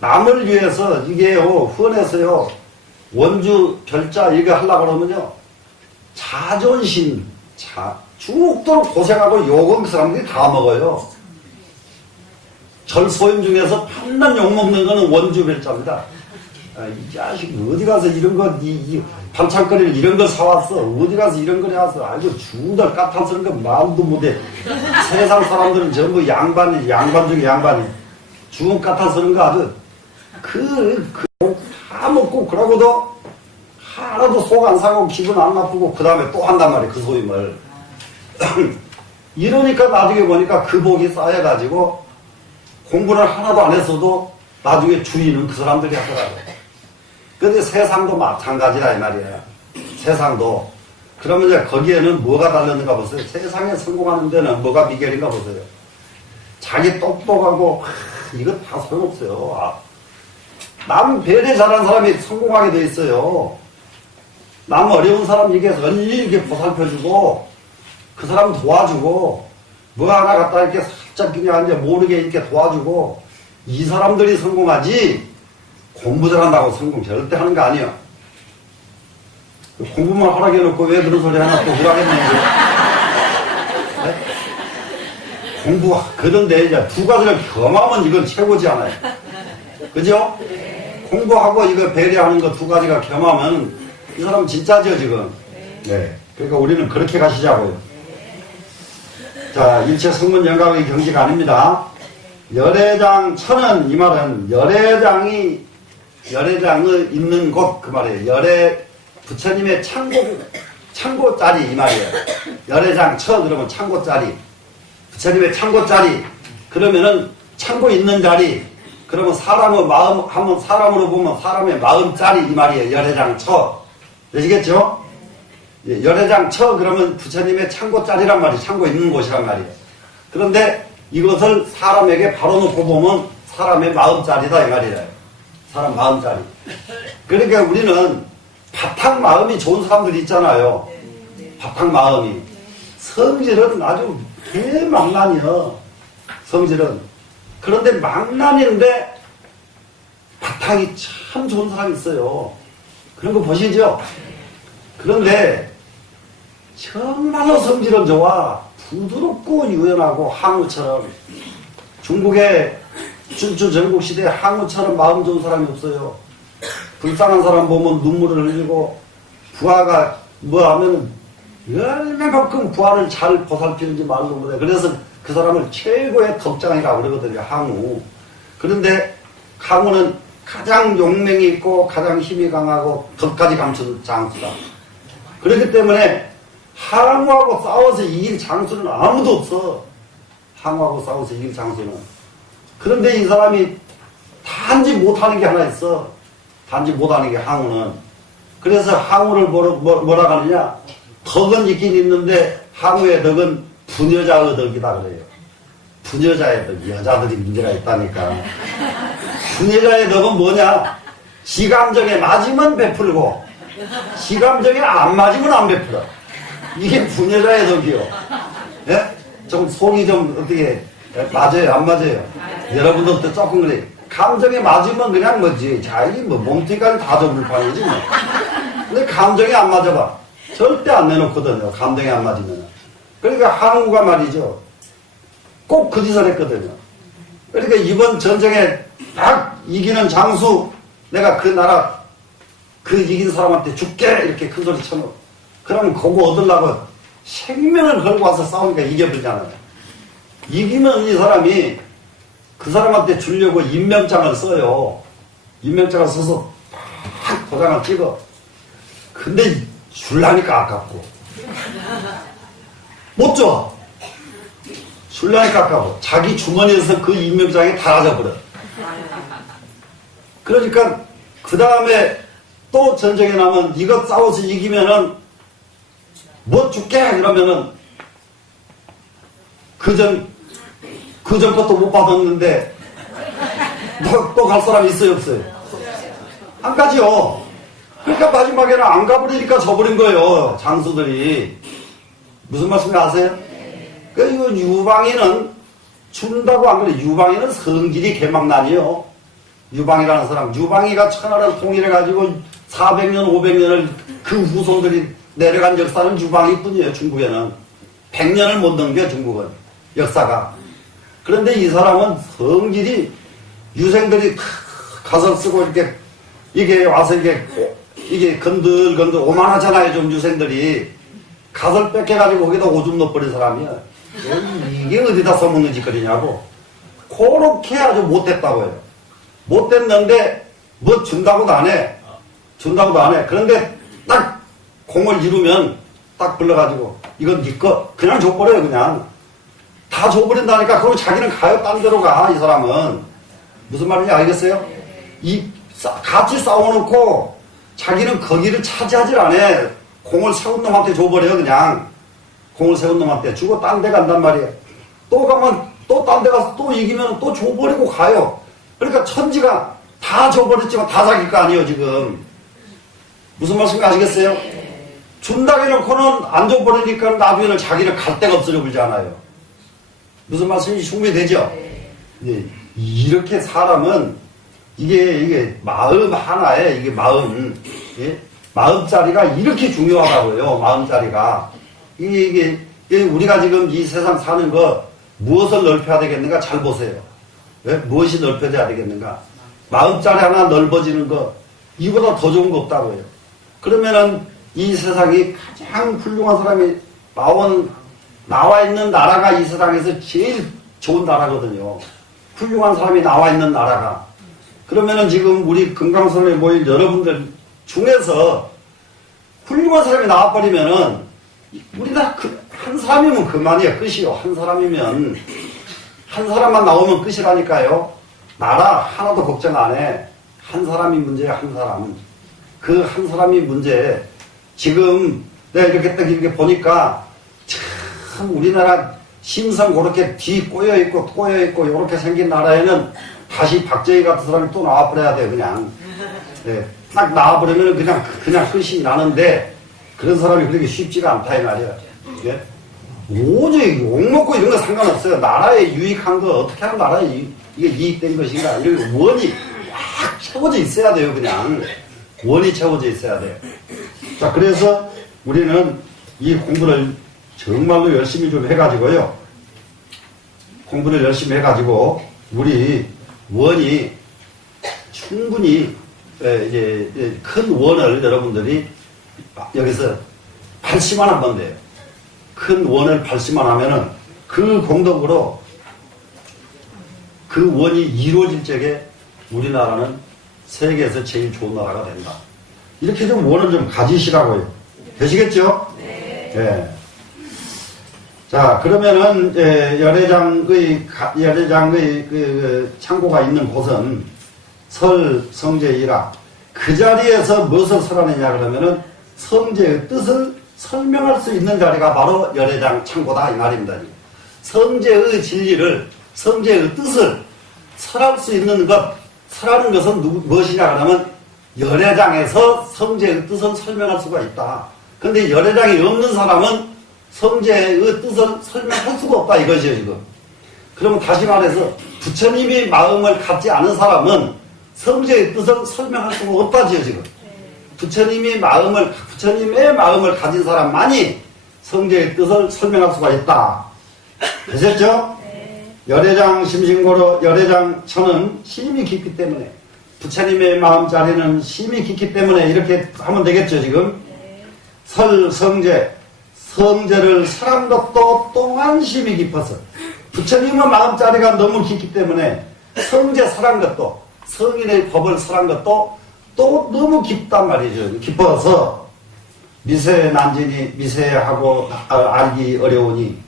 남을 위해서 이게요 후원해서요 원주 별자 이거 하려고 그러면요 자존심 죽도록 고생하고 욕은 그 사람들이 다 먹어요. 절소임 중에서 판단 욕먹는 거는 원주 별자입니다. 이 자식 어디 가서 이런 거, 반찬거리를 이런 걸 사왔어. 어디 가서 이런 걸 해왔어. 아주 주들 까탈스러운 거 마음도 못해. 세상 사람들은 전부 양반 중에 양반이. 주운 까탈스러운 거 아주, 다 먹고, 그러고도 하나도 속 안 상하고 기분 안 나쁘고, 그 다음에 또 한단 말이야, 그 소임을. 이러니까 나중에 보니까 그 복이 쌓여가지고, 공부를 하나도 안 했어도 나중에 주인은 그 사람들이 하더라고. 근데 세상도 마찬가지라 이 말이에요. 세상도. 그러면 이제 거기에는 뭐가 달렸는가 보세요. 세상에 성공하는 데는 뭐가 비결인가 보세요. 자기 똑똑하고 이거 다 소용없어요. 남 배려 잘하는 사람이 성공하게 돼 있어요. 남 어려운 사람 얘기해서 이렇게 보살펴주고 그 사람 도와주고 뭐 하나 갖다 이렇게 살짝 그냥 이제 모르게 이렇게 도와주고 이 사람들이 성공하지 공부 잘한다고 성공 절대 하는 거 아니야. 공부만 하라고 해놓고 왜 그런 소리 하나 또 하라겠냐고. 네? 공부, 그런데 이제 두 가지를 겸하면 이건 최고지 않아요. 그죠? 공부하고 이거 배려하는 거 두 가지가 겸하면 이 사람 진짜죠, 지금. 네. 그러니까 우리는 그렇게 가시자고요. 자, 일체 성문 영광의 경지가 아닙니다. 열애장 천은 이 말은 열애장이 있는 곳 그 말이에요. 부처님의 창고짜리 이 말이에요. 열애장 처 그러면 창고짜리. 부처님의 창고짜리 그러면은 창고 있는 자리. 그러면 사람의 마음 한번 사람으로 보면 사람의 마음짜리 이 말이에요. 열애장 처. 되시겠죠? 예, 열애장 처 그러면 부처님의 창고짜리란 말이에요. 창고 있는 곳이란 말이에요. 그런데 이것을 사람에게 바로 놓고 보면 사람의 마음짜리다 이 말이에요. 사람 마음짜리. 그러니까 우리는 바탕 마음이 좋은 사람들이 있잖아요. 바탕 마음이. 성질은 아주 개망난이요. 성질은. 그런데 망난인데 바탕이 참 좋은 사람이 있어요. 그런 거 보시죠? 그런데 정말로 성질은 좋아. 부드럽고 유연하고 항우처럼. 중국의 춘추 전국시대에 항우처럼 마음 좋은 사람이 없어요. 불쌍한 사람 보면 눈물을 흘리고 부하가 뭐 하면 얼마만큼 부하를 잘 보살피는지 말도 못해. 그래서 그 사람을 최고의 덕장이라고 그러거든요. 항우. 그런데 항우는 가장 용맹이 있고 가장 힘이 강하고 덕까지 감춘 장수다. 그렇기 때문에 항우하고 싸워서 이길 장수는 아무도 없어. 항우하고 싸워서 이길 장수는. 그런데 이 사람이 단지 못하는 게 하나 있어. 단지 못하는 게 항우는. 그래서 항우를 뭐라 하느냐. 덕은 있긴 있는데 항우의 덕은 부녀자의 덕이다 그래요. 부녀자의 덕. 여자들이 문제가 있다니까. 부녀자의 덕은 뭐냐. 지감정에 맞으면 베풀고 지감정에 안 맞으면 안 베풀어. 이게 부녀자의 덕이요. 예? 좀 속이 좀 어떻게 맞아요? 안 맞아요? 여러분들도 조금 그래. 감정에 맞으면 그냥 뭐지. 자기 뭐 몸뚱이까지 다 좁을 판이지 뭐. 근데 감정에 안 맞아봐. 절대 안 내놓거든요. 감정에 안 맞으면. 그러니까 항우가 말이죠. 꼭 그 짓을 했거든요. 그러니까 이번 전쟁에 딱 이기는 장수, 내가 그 나라, 그 이긴 사람한테 죽게 이렇게 큰 소리 쳐놓고. 그러면 그거 얻으려고 생명을 걸고 와서 싸우니까 이겨버리잖아요. 이기면 이 사람이 그 사람한테 주려고 임명장을 써요. 임명장을 써서 딱 도장을 찍어. 근데 줄라니까 아깝고. 못 줘. 줄라니까 아까워. 자기 주머니에서 그 임명장이 달아져 버려. 그러니까 그 다음에 또 전쟁에 나면 이거 싸워서 이기면은 뭐 줄게 그러면은 그전 것도 못 받았는데 또 갈 사람이 있어요 없어요? 안 가지요. 그러니까 마지막에는 안 가버리니까 져버린 거예요. 장수들이. 무슨 말씀인지 아세요? 그러니까 이거 유방이는 준다고 안 그래. 유방이는 성질이 개망난이요. 유방이라는 사람. 유방이가 천하를 통일해가지고 400년 500년을 그 후손들이 내려간 역사는 유방이 뿐이에요. 중국에는 100년을 못 넘겨 중국은 역사가. 그런데 이 사람은 성질이 유생들이 가설 쓰고 이렇게 이게 와서 이게 건들건들 오만하잖아요. 좀 유생들이. 갓을 뺏겨가지고 거기다 오줌 넣어버린 사람이야. 이게 어디다 써먹는 짓거리냐고. 그렇게 아주 못됐다고요. 못됐는데 뭐 준다고도 안 해. 준다고도 안 해. 그런데 딱 공을 이루면 딱 불러가지고 이건 네 거 그냥 줘버려요. 그냥 다 줘버린다니까. 그럼 자기는 가요. 딴 데로 가. 이 사람은 무슨 말인지 알겠어요? 같이 싸워놓고 자기는 거기를 차지하질 않아. 공을 세운 놈한테 줘버려요. 그냥 공을 세운 놈한테 주고 딴 데 간단 말이에요. 또 가면 또 딴 데 가서 또 이기면 또 줘버리고 가요. 그러니까 천지가 다 줘버렸지만 다 자기 거 아니에요. 지금 무슨 말씀인지 아시겠어요? 준다고 해놓고는 안 줘버리니까 나중에는 자기를 갈 데가 없어져 버리잖아요. 무슨 말씀인지 충분히 되죠? 네. 이렇게 사람은 이게 마음 하나에 이게 마음, 예? 마음자리가 이렇게 중요하다고요. 마음자리가 이게 우리가 지금 이 세상 사는 거 무엇을 넓혀야 되겠는가 잘 보세요. 예? 무엇이 넓혀져야 되겠는가? 마음자리 하나 넓어지는 거 이보다 더 좋은 거 없다고요. 그러면은 이 세상이 가장 훌륭한 사람이 나와 있는 나라가 이 세상에서 제일 좋은 나라거든요. 훌륭한 사람이 나와 있는 나라가. 그러면은 지금 우리 금강선에 모인 여러분들 중에서 훌륭한 사람이 나와버리면은 우리나라 한 사람이면 그만이에요. 끝이요. 한 사람이면 한 사람만 나오면 끝이라니까요. 나라 하나도 걱정 안 해. 한 사람이 문제야. 한 사람은. 그 한 사람이 문제. 지금 내가 이렇게 딱 이렇게 보니까 참 우리나라 심성 그렇게 뒤 꼬여있고 이렇게 생긴 나라에는 다시 박정희 같은 사람이 또 나와버려야 돼요. 그냥. 네. 딱 나와버리면 그냥 끝이 나는데 그런 사람이 그렇게 쉽지가 않다 이 말이야. 예? 오직 욕먹고 이런 거 상관없어요. 나라에 유익한 거 어떻게 하면 나라에 이게 이익된 것인가 이런 원이 꽉 채워져 있어야 돼요. 그냥 원이 채워져 있어야 돼요. 자, 그래서 우리는 이 공부를 정말로 열심히 좀 해가지고요. 공부를 열심히 해가지고 우리 원이 충분히 큰 원을 여러분들이 여기서 발심만 하면 돼요. 큰 원을 발심만 하면은 그 공덕으로 그 원이 이루어질 적에 우리나라는 세계에서 제일 좋은 나라가 된다. 이렇게 좀 원을 좀 가지시라고요. 되시겠죠? 네. 자, 그러면은 열애장의 그 창고가 있는 곳은 성제이라 그 자리에서 무엇을 설하느냐 그러면은 성제의 뜻을 설명할 수 있는 자리가 바로 열애장 창고다 이 말입니다. 성제의 진리를 성제의 뜻을 설할 수 있는 것, 설하는 것은 무엇이냐 그러면 열애장에서 성제의 뜻을 설명할 수가 있다. 그런데 열애장이 없는 사람은 성제의 뜻을 설명할 수가 없다 이거죠 지금. 그러면 다시 말해서 부처님의 마음을 갖지 않은 사람은 성제의 뜻을 설명할 수가 없다지요 지금. 부처님의 마음을 가진 사람만이 성제의 뜻을 설명할 수가 있다. 되셨죠? 열애장 심신고로 열애장 천은 힘이 깊기 때문에 부처님의 마음자리는 힘이 깊기 때문에 이렇게 하면 되겠죠 지금. 성제를 설한 것도 또한 힘이 깊어서 부처님의 마음자리가 너무 깊기 때문에 성제 설한 것도 성인의 법을 설한 것도 또 너무 깊단 말이죠. 깊어서 미세난진이 미세하고 알기 어려우니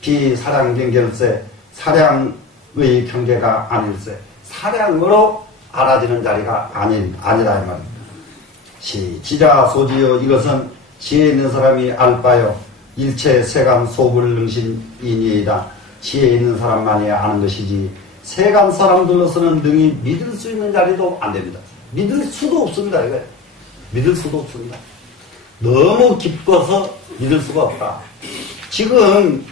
비사량경결세 사량의 경계가 아닐세 사량으로 알아지는 자리가 아니다 이 말입니다. 지자소지요 이것은 지혜 있는 사람이 알 바요 일체 세간 소불능신이니이다. 지혜 있는 사람만이 아는 것이지 세간 사람들로서는 능히 믿을 수 있는 자리도 안 됩니다. 믿을 수도 없습니다. 이거 믿을 수도 없습니다. 너무 깊어서 믿을 수가 없다. 지금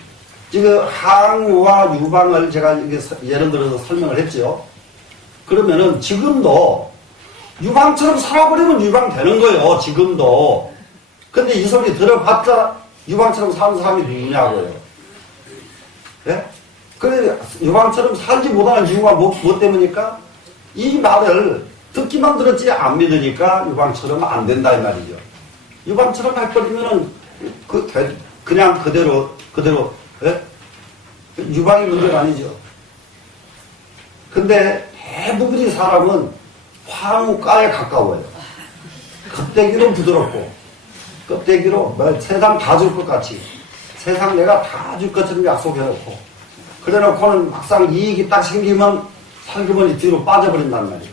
항우와 유방을 제가 예를 들어서 설명을 했죠. 그러면은 지금도 유방처럼 살아버리면 유방 되는 거예요. 지금도. 근데 이 소리 들어봤자 유방처럼 사는 사람이 누구냐고요. 예? 그래 유방처럼 살지 못하는 이유가 뭐 때문입니까? 이 말을 듣기만 들었지 안 믿으니까 유방처럼 안 된다 이 말이죠. 유방처럼 해버리면은 그냥 그대로 예? 유방이 문제가 아니죠. 근데 대부분의 사람은 황후가에 가까워요. 껍데기로 부드럽고 껍데기로 세상 다 줄 것 같이 세상 내가 다 줄 것처럼 약속해놓고 그래놓고는 막상 이익이 딱 생기면 살그머니 뒤로 빠져버린단 말이에요.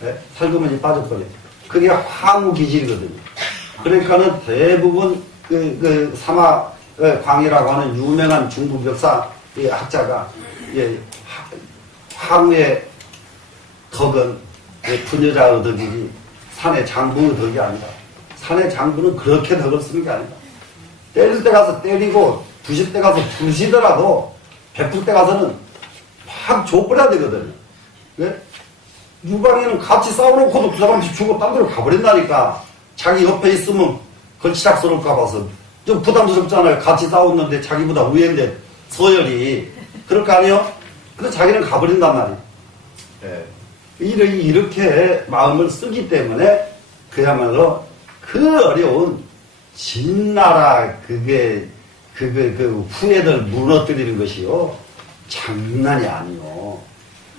네? 살그머니 빠져버려. 그게 황후 기질이거든요. 그러니까는 대부분 사마 광이라고 하는 유명한 중국 역사 학자가 황후의 덕은 부녀자의 덕이지 산의 장부의 덕이 아니다. 산의 장부는 그렇게 덕을 쓰는 게 아니다. 때릴 때 가서 때리고 부실 때 가서 부시더라도 베풀 때 가서는 확 줘버려야 되거든요. 왜? 유방에는 같이 싸워놓고도 그 사람 주고 딴 데로 가버린다니까. 자기 옆에 있으면 걸치락스러울까 봐서 좀 부담스럽잖아요. 같이 싸웠는데 자기보다 우위인데 서열이 그럴 거 아니에요? 근데 자기는 가버린단 말이에요. 예. 이렇게 마음을 쓰기 때문에 그야말로 그 어려운 진나라 그 후예들 무너뜨리는 것이요 장난이 아니요.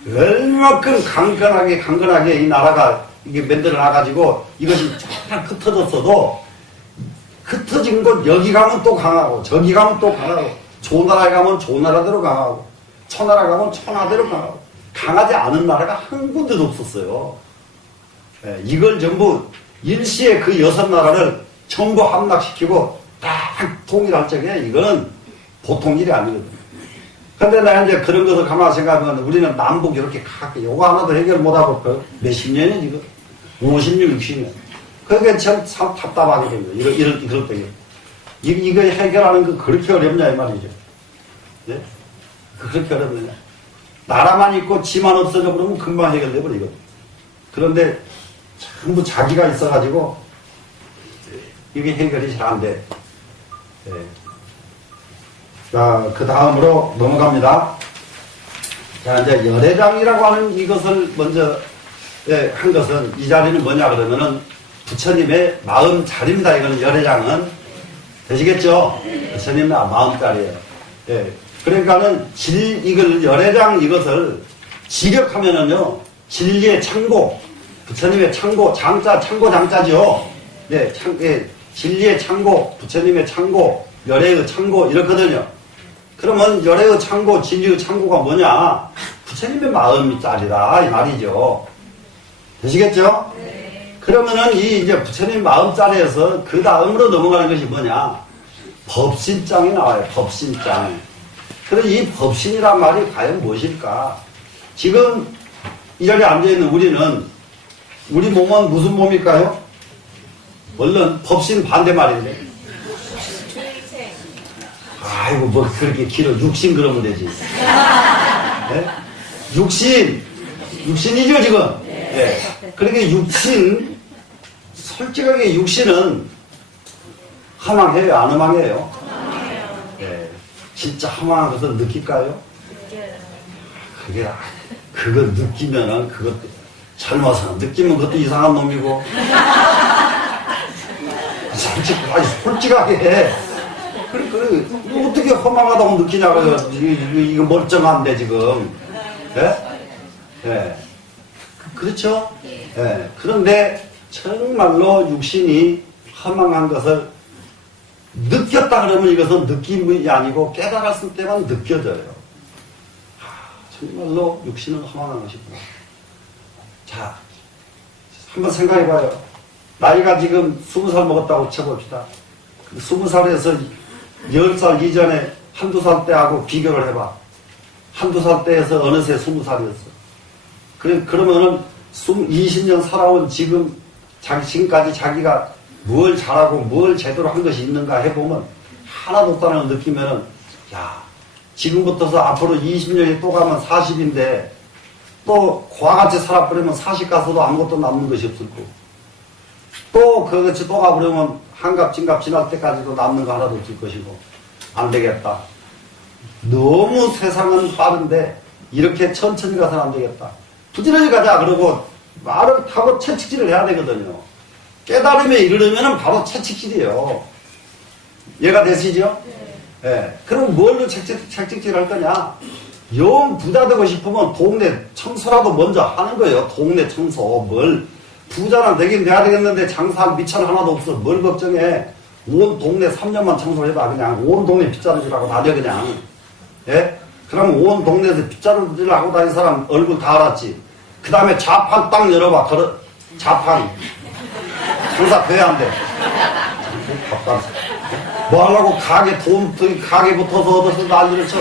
얼마큼 강건하게 이 나라가 이게 만들어 놔가지고 이것이 조금 흩어졌어도 흩어진 곳 여기 가면 또 강하고 저기 가면 또 강하고 좋은 나라에 가면 좋은 나라대로 강하고 천하라 가면 천하대로 강하고 강하지 않은 나라가 한 군데도 없었어요. 예, 이걸 전부 일시에 그 6나라를 전부 함락시키고 딱 통일할 적에 이거는 보통 일이 아니거든요. 근데 나 이제 그런 것을 가만히 생각하면 우리는 남북 이렇게 가게 요거 하나도 해결 못하고 몇십 년이 지금 50년, 60년. 그게 참 답답하게 된 거예요. 이럴 때. 이거 해결하는 거 그렇게 어렵냐 이 말이죠. 예? 그렇게 어렵느냐. 나라만 있고 지만 없어져 버리면 금방 해결돼 버리거든. 그런데 전부 자기가 있어가지고 이게 해결이 잘 안 돼. 예. 자, 그 다음으로 넘어갑니다. 자, 이제 열애장이라고 하는 이것을 먼저 한 것은 이 자리는 뭐냐 그러면은 부처님의 마음자리입니다. 이거는 열애장은 되시겠죠? 부처님의 마음자리예요. 예. 그러니까는 이걸 열애장 이것을 직역하면은요 진리의 창고, 부처님의 창고, 창고 장자죠. 네, 진리의 창고, 부처님의 창고, 열애의 창고 이렇거든요. 그러면 열애의 창고, 진리의 창고가 뭐냐? 부처님의 마음자리다 이 말이죠. 되시겠죠? 네. 그러면은 이제 부처님 마음자리에서 그 다음으로 넘어가는 것이 뭐냐? 법신장이 나와요. 법신장. 그럼 이 법신이란 말이 과연 무엇일까? 지금 이 자리에 앉아있는 우리 몸은 무슨 몸일까요? 물론 법신 반대말인데. 아이고 뭐 그렇게 길어. 육신 그러면 되지. 네? 육신이죠 지금. 네. 그러니까 육신, 솔직하게 육신은 허망해요 안 허망해요? 네. 진짜 허망한 것을 느낄까요? 그거 느끼면은 그것 젊어서 느끼면 그것도 이상한 놈이고 솔직하게 해. 그래. 어떻게 허망하다고 느끼냐고요. 이거 멀쩡한데 지금. 예? 예. 그렇죠? 예. 그런데 정말로 육신이 허망한 것을 느꼈다 그러면 이것은 느낌이 아니고 깨달았을 때만 느껴져요. 정말로 육신은 허망한 것이구나. 자, 한번 생각해봐요. 나이가 지금 20살 먹었다고 쳐봅시다. 20살에서 10살 이전에 한두 살 때하고 비교를 해봐. 한두 살 때에서 어느새 20살이었어. 그러면은 20년 살아온 지금까지 자기가 뭘 잘하고 뭘 제대로 한 것이 있는가 해보면 하나도 없다는 걸 느끼면은, 야, 지금부터서 앞으로 20년이 또 가면 40인데 또 과같이 살아버리면 40 가서도 아무것도 남는 것이 없을 거고 또 그것이 또 가버리면 한갑 진갑 지날 때까지도 남는 거 하나도 없을 것이고 안 되겠다. 너무 세상은 빠른데 이렇게 천천히 가서는 안 되겠다. 부지런히 가자. 그러고 말을 타고 채찍질을 해야 되거든요. 깨달음에 이르려면 바로 채찍질이에요. 이해가 되시죠? 네. 그럼 뭘로 채찍질 할 거냐? 영 부자 되고 싶으면 동네 청소라도 먼저 하는 거예요. 동네 청소. 뭘 부자는 되긴 돼야 되겠는데 장사할 미천 하나도 없어. 뭘 걱정해. 온 동네 3년만 청소해봐. 그냥 온 동네 빗자루질하고 다녀 그냥. 예? 그럼 온 동네에서 빗자루질하고 다니는 사람 얼굴 다 알았지. 그 다음에 자판 딱 열어봐. 자판. 장사 돼야 안 돼. 뭐 하려고 가게 붙어서 얻어서 난리를 쳐.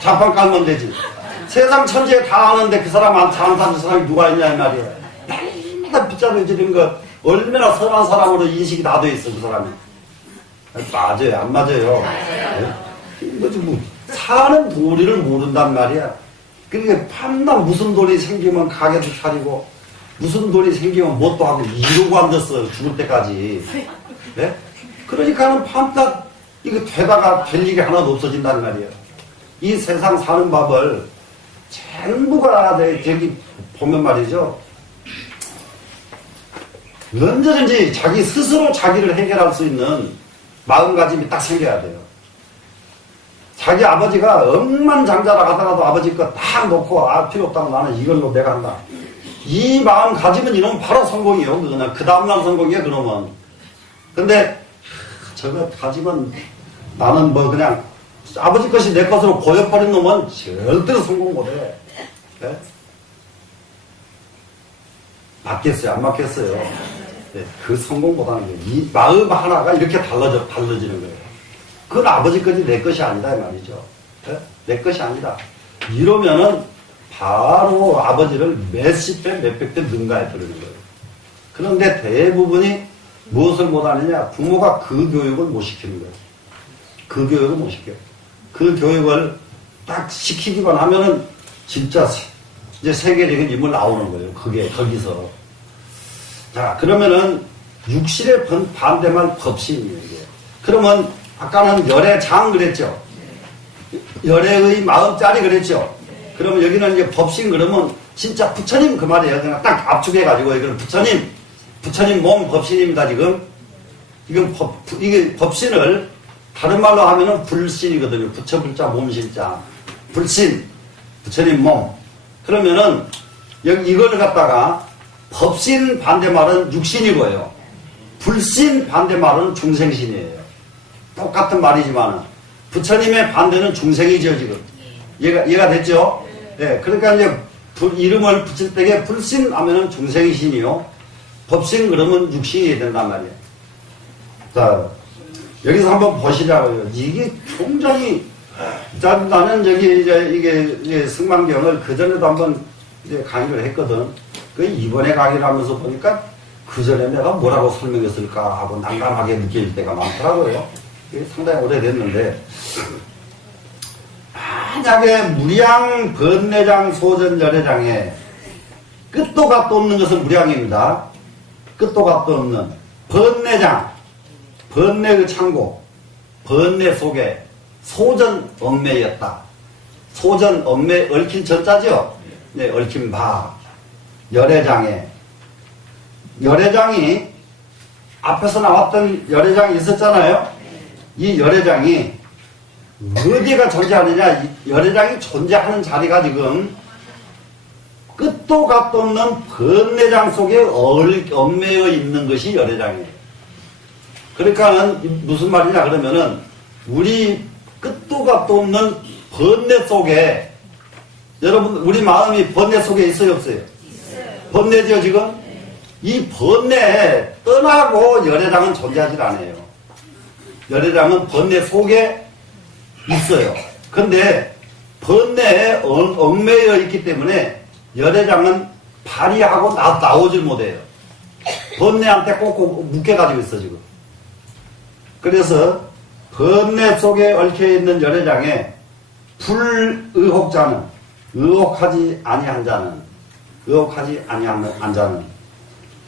자판 깔면 되지. 세상 천지에 다 아는데 그 사람 안 사는 사람이 누가 있냐 이 말이야. 맨날 빗자루 지른 거 얼마나 선한 사람으로 인식이 다 돼 있어 그 사람이. 맞아요 안 맞아요? 이거지 뭐 사는 도리를 모른단 말이야. 그러니까 판단 무슨 돈이 생기면 가게도 차리고 무슨 돈이 생기면 뭣도 하고 이러고 앉았어 죽을 때까지. 네? 그러니까는 판단 이거 되다가 될 일이 하나도 없어진단 말이야. 이 세상 사는 법을 전부가 저기 보면 말이죠. 언제든지 자기 스스로 자기를 해결할 수 있는 마음가짐이 딱 생겨야 돼요. 자기 아버지가 억만장자라 하더라도 아버지 거 딱 놓고 필요 없다고 나는 이걸로 내가 한다. 이 마음 가지면 이놈은 바로 성공이에요. 그거는 그 다음날 성공이에요. 그놈은. 근데 저거 가지면 나는 뭐 그냥 아버지 것이 내 것으로 보여버린 놈은 절대로 성공 못해. 네? 맞겠어요? 안 맞겠어요? 네, 그 성공 못하는 거예요. 이 마음 하나가 이렇게 달라지는 거예요. 그건 아버지 것이 내 것이 아니다 이 말이죠. 네? 내 것이 아니다. 이러면은 바로 아버지를 몇십 배, 몇백 배 능가해 버리는 거예요. 그런데 대부분이 무엇을 못하느냐? 부모가 그 교육을 못 시키는 거예요. 그 교육을 못 시켜요. 그 교육을 딱 시키기만 하면은 진짜 이제 세계적인 인물 나오는 거예요. 그게 거기서. 자 그러면은 육실의 반대말 법신이에요. 이게. 그러면 아까는 열애장 그랬죠. 열애의 마음짜리 그랬죠. 그러면 여기는 이제 법신 그러면 진짜 부처님 그 말이에요. 그냥 딱 압축해가지고 이건 부처님 몸 법신입니다 지금. 이게 법신을 다른 말로 하면은 불신이거든요. 부처 불자 몸신자. 불신. 부처님 몸. 그러면은 여기 이걸 갖다가 법신 반대말은 육신이고요. 불신 반대말은 중생신이에요. 똑같은 말이지만 부처님의 반대는 중생이죠 지금. 이해가 됐죠? 네. 그러니까 이제 이름을 붙일 때에 불신 하면은 중생신이요. 법신 그러면 육신이 된단 말이에요. 자 여기서 한번 보시자고요. 이게 굉장히 나는 저기 이게 승만경을 그 전에도 한번 이제 강의를 했거든. 그 이번에 강의를 하면서 보니까 그 전에 내가 뭐라고 설명했을까 하고 난감하게 느낄 때가 많더라고요. 이게 상당히 오래됐는데 만약에 무량 번뇌장 소전 열애장에 끝도 값도 없는 것은 무량입니다. 끝도 값도 없는 번뇌장, 번뇌의 창고, 번뇌 속에 소전 얽매였다. 소전 얽매 얽힌 전자죠? 네, 얽힌 바. 열애장에. 열애장이 앞에서 나왔던 열애장이 있었잖아요. 이 열애장이 어디가 존재하느냐? 열애장이 존재하는 자리가 지금 끝도 값도 없는 번뇌장 속에 얽매여 있는 것이 열애장이에요. 그러니까는 무슨 말이냐 그러면은 우리 끝도 값도 없는 번뇌 속에 여러분 우리 마음이 번뇌 속에 있어요 없어요? 있어요. 번뇌죠 지금? 네. 이 번뇌에 떠나고 열애장은 존재하지 않아요. 열애장은 번뇌 속에 있어요. 근데 번뇌에 얽매여 있기 때문에 열애장은 발휘하고 나오질 못해요. 번뇌한테 꼭꼭 묶여가지고 있어 지금. 그래서 번뇌 속에 얽혀있는 열애장에 불의혹자는 의혹하지 아니한 자는 의혹하지 아니한 자는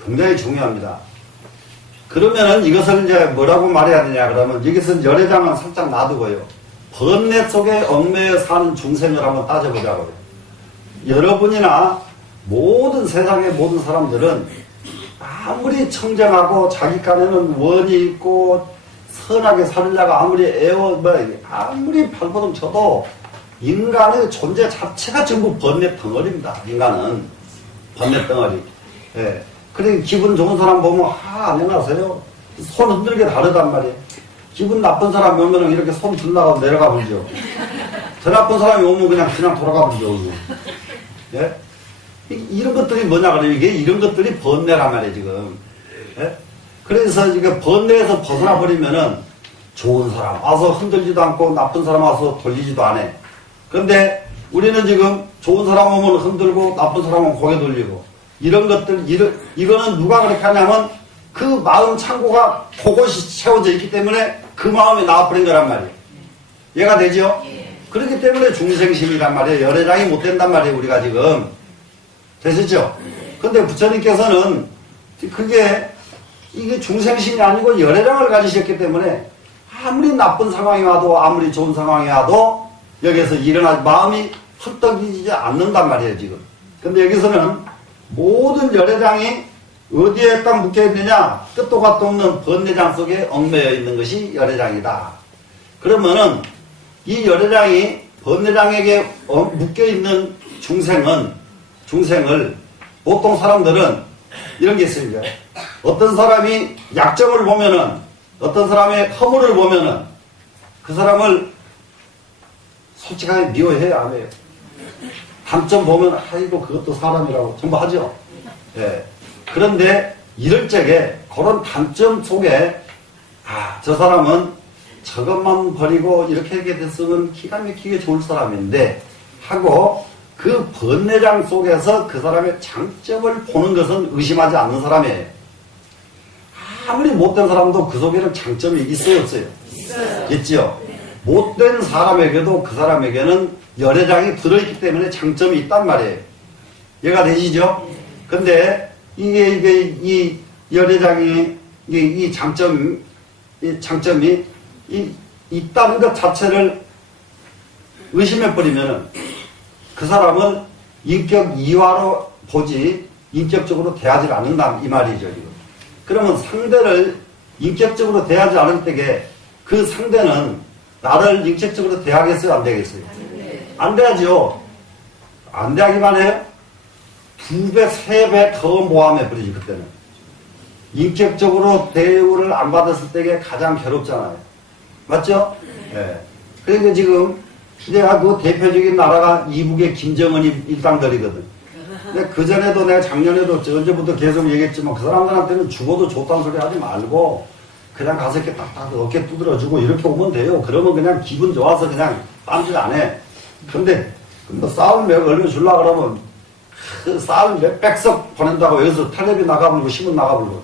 굉장히 중요합니다. 그러면은 이것을 이제 뭐라고 말해야 되냐 그러면 여기서 열애장은 살짝 놔두고요. 번뇌 속에 얽매여 사는 중생을 한번 따져보자고요. 여러분이나 모든 세상의 모든 사람들은 아무리 청정하고 자기 간에는 원이 있고 선하게 살려고 아무리 아무리 발버둥 쳐도 인간의 존재 자체가 전부 번뇌 덩어리입니다. 인간은 번뇌 덩어리. 예. 그러니까 기분 좋은 사람 보면 안녕하세요. 손 흔들게 다르단 말이에요. 기분 나쁜 사람이 오면 이렇게 손 들나가고 내려가 버리죠. 더 나쁜 사람이 오면 그냥 돌아가 버리죠. 예? 이런 것들이 뭐냐 그러면 이게 이런 것들이 번뇌란 말이에요 지금. 예? 그래서 이게 번뇌에서 벗어나 버리면은 좋은 사람 와서 흔들지도 않고 나쁜 사람 와서 돌리지도 않아. 그런데 우리는 지금 좋은 사람 오면 흔들고 나쁜 사람 오면 고개 돌리고 이런 것들 이거는 누가 그렇게 하냐면 그 마음 창고가 그것이 채워져 있기 때문에 그 마음이 나와버린 거란 말이에요. 이해가 되죠? 그렇기 때문에 중생심이란 말이에요. 열애장이 못 된단 말이에요 우리가 지금. 되시죠? 근데 부처님께서는 이게 중생심이 아니고 열애장을 가지셨기 때문에 아무리 나쁜 상황이 와도 아무리 좋은 상황이 와도 여기에서 마음이 헐떡이지 않는단 말이에요 지금. 근데 여기서는 모든 열애장이 어디에 딱 묶여있느냐? 끝도 갓도 없는 번뇌장 속에 얽매여 있는 것이 열애장이다. 그러면은 이 열애장이 번뇌장에게 묶여있는 중생을 보통 사람들은 이런 게 있습니다. 어떤 사람이 약점을 보면은 어떤 사람의 허물을 보면은 그 사람을 솔직하게 미워해요 안 해요? 단점 보면 아이고 그것도 사람이라고 전부 하죠. 예. 그런데 이럴 적에 그런 단점 속에 저 사람은 저것만 버리고 이렇게 됐으면 기가 막히게 좋을 사람인데 하고 그 번뇌장 속에서 그 사람의 장점을 보는 것은 의심하지 않는 사람이에요. 아무리 못된 사람도 그 속에는 장점이 있어요 없어요? 있죠. 못된 사람에게도 그 사람에게는 열애장이 들어있기 때문에 장점이 있단 말이에요. 이해가 되시죠? 근데 이 열애장이 이 장점이 있다는 것 자체를 의심해버리면은 그 사람은 인격 이화로 보지 인격적으로 대하지 않는다 이 말이죠 지금. 그러면 상대를 인격적으로 대하지 않을 때에 그 상대는 나를 인격적으로 대하겠어요 안 되겠어요? 안 돼야죠. 안 대하기만 해요. 2배, 3배 더 모함해버리지 그때는. 인격적으로 대우를 안 받았을 때가 가장 괴롭잖아요. 맞죠? 예. 그러니까 지금 내가 그 대표적인 나라가 이북의 김정은이 일당들이거든. 근데 그전에도 내가 작년에도 언제부터 계속 얘기했지만 그 사람들한테는 죽어도 좋다는 소리 하지 말고 그냥 가서 이렇게 딱딱 어깨 두드려주고 이렇게 오면 돼요. 그러면 그냥 기분 좋아서 그냥 딴짓 안 해. 근데 쌀 몇 얼마 주려고 그러면 그 쌀 몇백석 보낸다고 여기서 텔레비 나가버리고 신문 나가버리고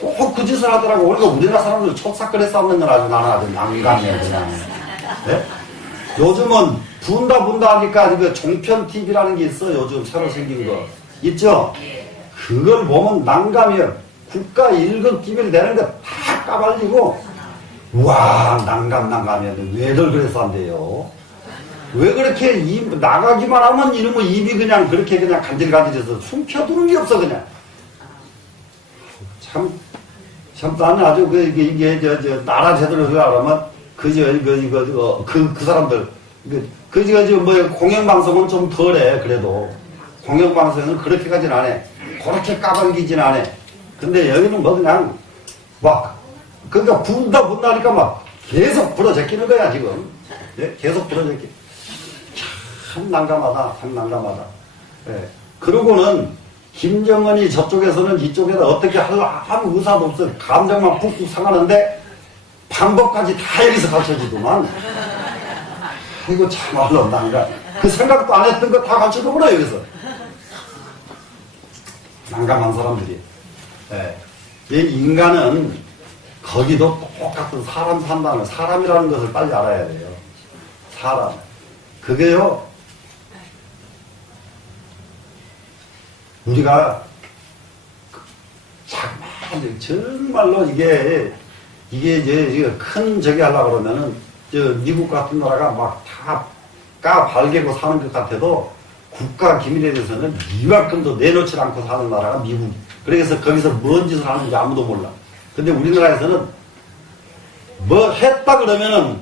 꼭 그 짓을 하더라고. 그러니까 우리나라 사람들 촉삭거려 싸우는 건 아주 나는 아주 난감해요 그냥. 네? 요즘은 분다 하니까 그 종편 TV라는 게 있어. 요즘 새로 생긴 거 있죠? 그걸 보면 난감해요. 국가 1급 기밀 내는 거 다 까발리고 우와 난감해요. 왜들 그래서 안 돼요? 왜 그렇게 나가기만 하면 이놈의 입이 그냥 그렇게 그냥 간질간질해서 숨겨두는 게 없어 그냥. 참 나는 아주 이게 나라 제대로 하려면 그 사람들 공영방송은 좀 덜해 그래도 공영방송은 그렇게까지는 안 해. 그렇게 까발리지는 안 해. 근데 여기는 뭐 그냥 막 그러니까 분다 하니까 막 계속 부러제끼는 거야 지금. 예? 계속 부러제끼. 참 난감하다. 예. 그러고는 김정은이 저쪽에서는 이쪽에다 어떻게 아무 의사도 없어. 감정만 푹푹 상하는데 방법까지 다 여기서 가르쳐주더만. 이거 참말로 난감. 그 생각도 안 했던 거 다 가르쳐주구나 여기서. 난감한 사람들이. 예. 이 인간은 거기도 똑같은 사람 판단을 사람이라는 것을 빨리 알아야 돼요. 사람. 그게요. 우리가 정말로 이게 이제 큰 저기 하려고 그러면은 미국 같은 나라가 막 다 까발개고 사는 것 같아도 국가 기밀에 대해서는 이만큼도 내놓지 않고 사는 나라가 미국. 그래서 거기서 뭔 짓을 하는지 아무도 몰라. 근데 우리나라에서는 뭐 했다 그러면은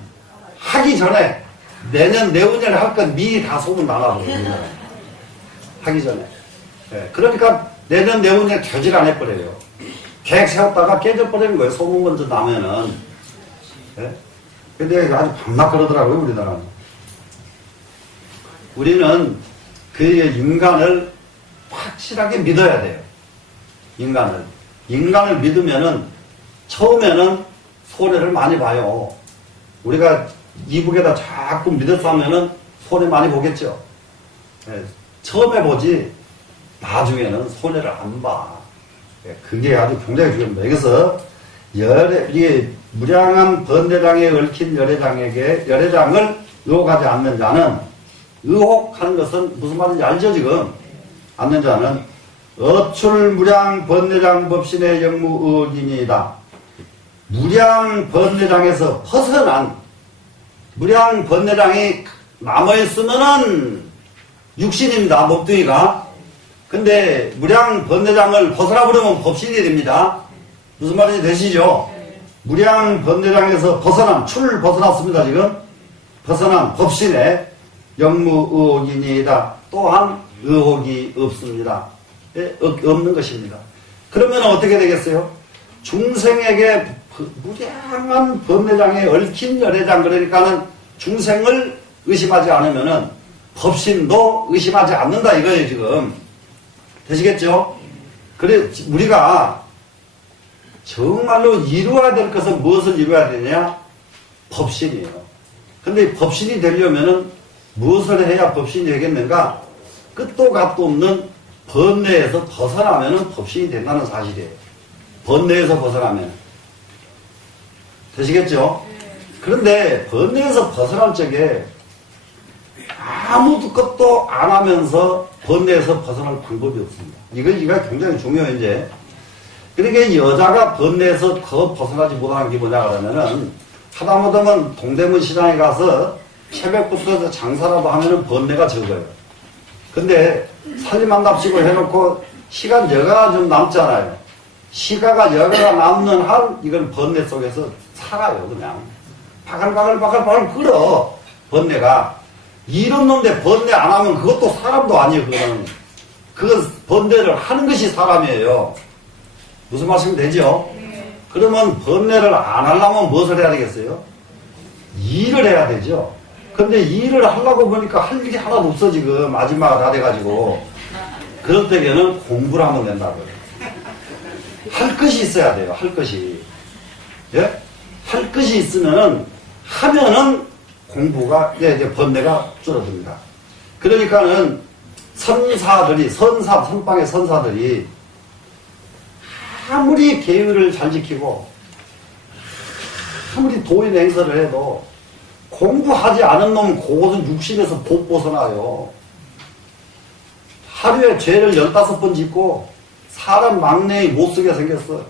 하기 전에 내년, 내후년에 할 건 미리 다 소문 나가거든요. 하기 전에. 네. 그러니까 내년, 내후년에 결질 안 해버려요. 계획 세웠다가 깨져버리는 거예요. 소문 먼저 나면은. 네? 근데 아주 반막 그러더라고요, 우리나라는. 우리는 그 인간을 확실하게 믿어야 돼요. 인간을 믿으면은 처음에는 손해를 많이 봐요. 우리가 이북에다 자꾸 믿었어 하면은 손해 많이 보겠죠. 네, 처음에 보지 나중에는 손해를 안 봐. 네, 그게 아주 굉장히 중요합니다. 여기서 이게 무량한 번뇌장에 얽힌 열애장을 의혹하지 않는 자는, 의혹하는 것은 무슨 말인지 알죠 지금? 않는 자는 어출 무량 번뇌장 법신의 영무 의혹이니이다. 무량 번뇌장에서 벗어난, 무량 번뇌장이 남아있으면은 육신입니다, 몸뚱이가. 근데 무량 번뇌장을 벗어나버리면 법신이 됩니다. 무슨 말인지 되시죠? 무량 번뇌장에서 벗어난, 출 벗어났습니다 지금. 벗어난 법신의 영무 의혹이니이다. 또한 의혹이 없습니다. 예, 없는 것입니다. 그러면 어떻게 되겠어요? 중생에게 무량한 번뇌장에 얽힌 열애장, 그러니까는 중생을 의심하지 않으면은 법신도 의심하지 않는다 이거예요 지금. 되시겠죠? 그래 우리가 정말로 이루어야 될 것은 무엇을 이루어야 되냐? 법신이에요. 근데 법신이 되려면은 무엇을 해야 법신이 되겠는가? 끝도 갓도 없는 번뇌에서 벗어나면은 법신이 된다는 사실이에요. 번뇌에서 벗어나면. 되시겠죠? 그런데 번뇌에서 벗어날 적에 아무것도 안 하면서 번뇌에서 벗어날 방법이 없습니다. 이거 굉장히 중요해요, 이제. 그러니까 여자가 번뇌에서 더 벗어나지 못하는 게 뭐냐 그러면은, 하다못하면 동대문 시장에 가서 새벽부터 장사라도 하면은 번뇌가 적어요. 근데 살림한답시고 해놓고 시간 여가가 좀 남잖아요. 시가가 여가가 남는 한 이건 번뇌 속에서 살아요, 그냥. 바글바글 끓어, 번뇌가. 이런 놈데 번뇌 안 하면 그것도 사람도 아니에요, 그거는. 그 번뇌를 하는 것이 사람이에요. 무슨 말씀이 되죠? 그러면 번뇌를 안 하려면 무엇을 해야 되겠어요? 일을 해야 되죠. 근데 일을 하려고 보니까 할 일이 하나도 없어, 지금. 아줌마가 다 돼가지고. 그럴 때에는 공부를 하면 된다고요. 할 것이 있어야 돼요, 할 것이. 예? 할 것이 있으면은, 하면은 공부가, 이제 번뇌가 줄어듭니다. 그러니까는 선사들이, 선방의 선사들이 아무리 계율을 잘 지키고, 아무리 도인 행사를 해도 공부하지 않은 놈 그것은 육신에서 못 벗어나요. 하루에 죄를 15번 짓고 사람 막내에 못쓰게 생겼어.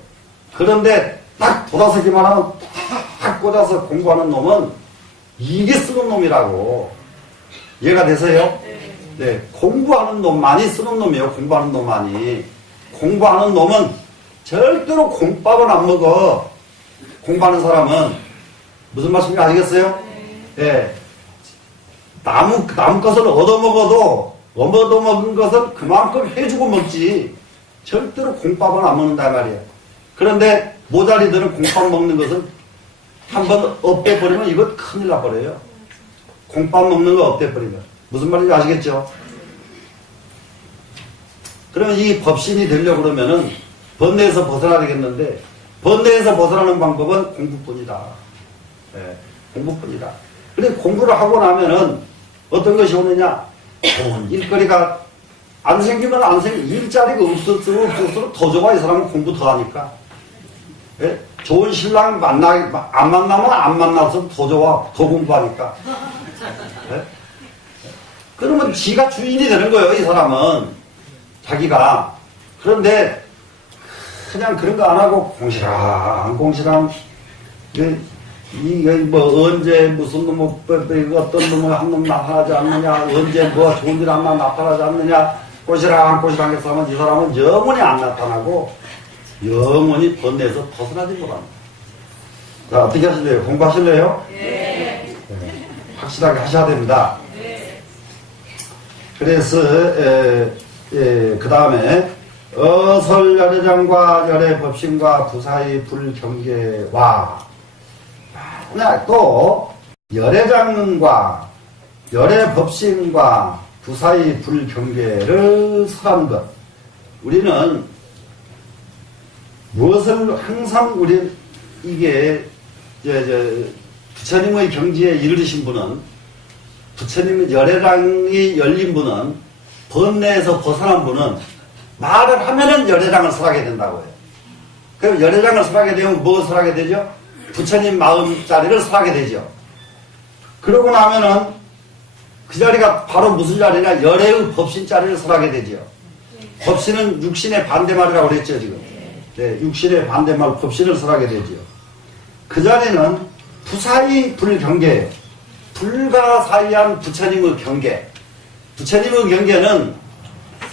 그런데 딱 돌아서기만 하면 딱 꽂아서 공부하는 놈은 이게 쓰는 놈이라고. 이해가 되세요? 네. 공부하는 놈만이 쓰는 놈이에요. 공부하는 놈만이. 공부하는 놈은 절대로 공밥은 안 먹어. 공부하는 사람은. 무슨 말씀인지 아시겠어요? 예. 나무 것을 얻어먹은 것은 그만큼 해주고 먹지. 절대로 공밥은 안 먹는단 말이에요. 그런데 모자리들은 공밥 먹는 것은 한번 업돼버리면 이거 큰일 나버려요. 공밥 먹는 거 업돼버리면. 무슨 말인지 아시겠죠? 그러면 이 법신이 되려고 그러면은 번뇌에서 벗어나야 되겠는데, 번뇌에서 벗어나는 방법은 공부뿐이다. 예, 공부뿐이다. 그래, 공부를 하고 나면은 어떤 것이 오느냐? 좋은 일거리가 안 생기면 안 생기, 일자리가 없을수록 더 좋아. 이 사람은 공부 더 하니까. 예? 좋은 신랑 안 만나면 안 만나서 더 좋아. 더 공부하니까. 예? 그러면 지가 주인이 되는 거예요, 이 사람은. 자기가. 그런데 그냥 그런 거 안 하고 공시랑 이게 뭐 언제 무슨 놈 어떤 놈을 한 놈 나타나지 않느냐, 언제 뭐 좋은 일 하나 나타나지 않느냐, 꼬시락꼬시락해서 하면 이 사람은 영원히 안 나타나고 영원히 번뇌에서 벗어나지 못합니다. 자, 어떻게 하실래요? 공부하실래요? 네. 확실하게 하셔야 됩니다. 네. 그래서 그 다음에 어설열애장과 열애법신과 부사의 불경계와 또 열애장과 열애법신과 부사의 불경계를 설한 것. 우리는 무엇을 항상 우리 이게 부처님의 경지에 이르신 분은, 부처님의 열애장이 열린 분은, 번뇌에서 벗어난 분은 말을 하면은 열애장을 설하게 된다고 해요. 그럼 열애장을 설하게 되면 무엇을 하게 되죠? 부처님 마음자리를 설하게 되죠. 그러고 나면은 그 자리가 바로 무슨 자리냐? 열애의 법신 자리를 설하게 되죠. 법신은 육신의 반대말이라고 그랬죠, 지금. 네, 육신의 반대말 법신을 설하게 되죠. 그 자리는 부사의 불경계예요. 불가사의한 부처님의 경계. 부처님의 경계는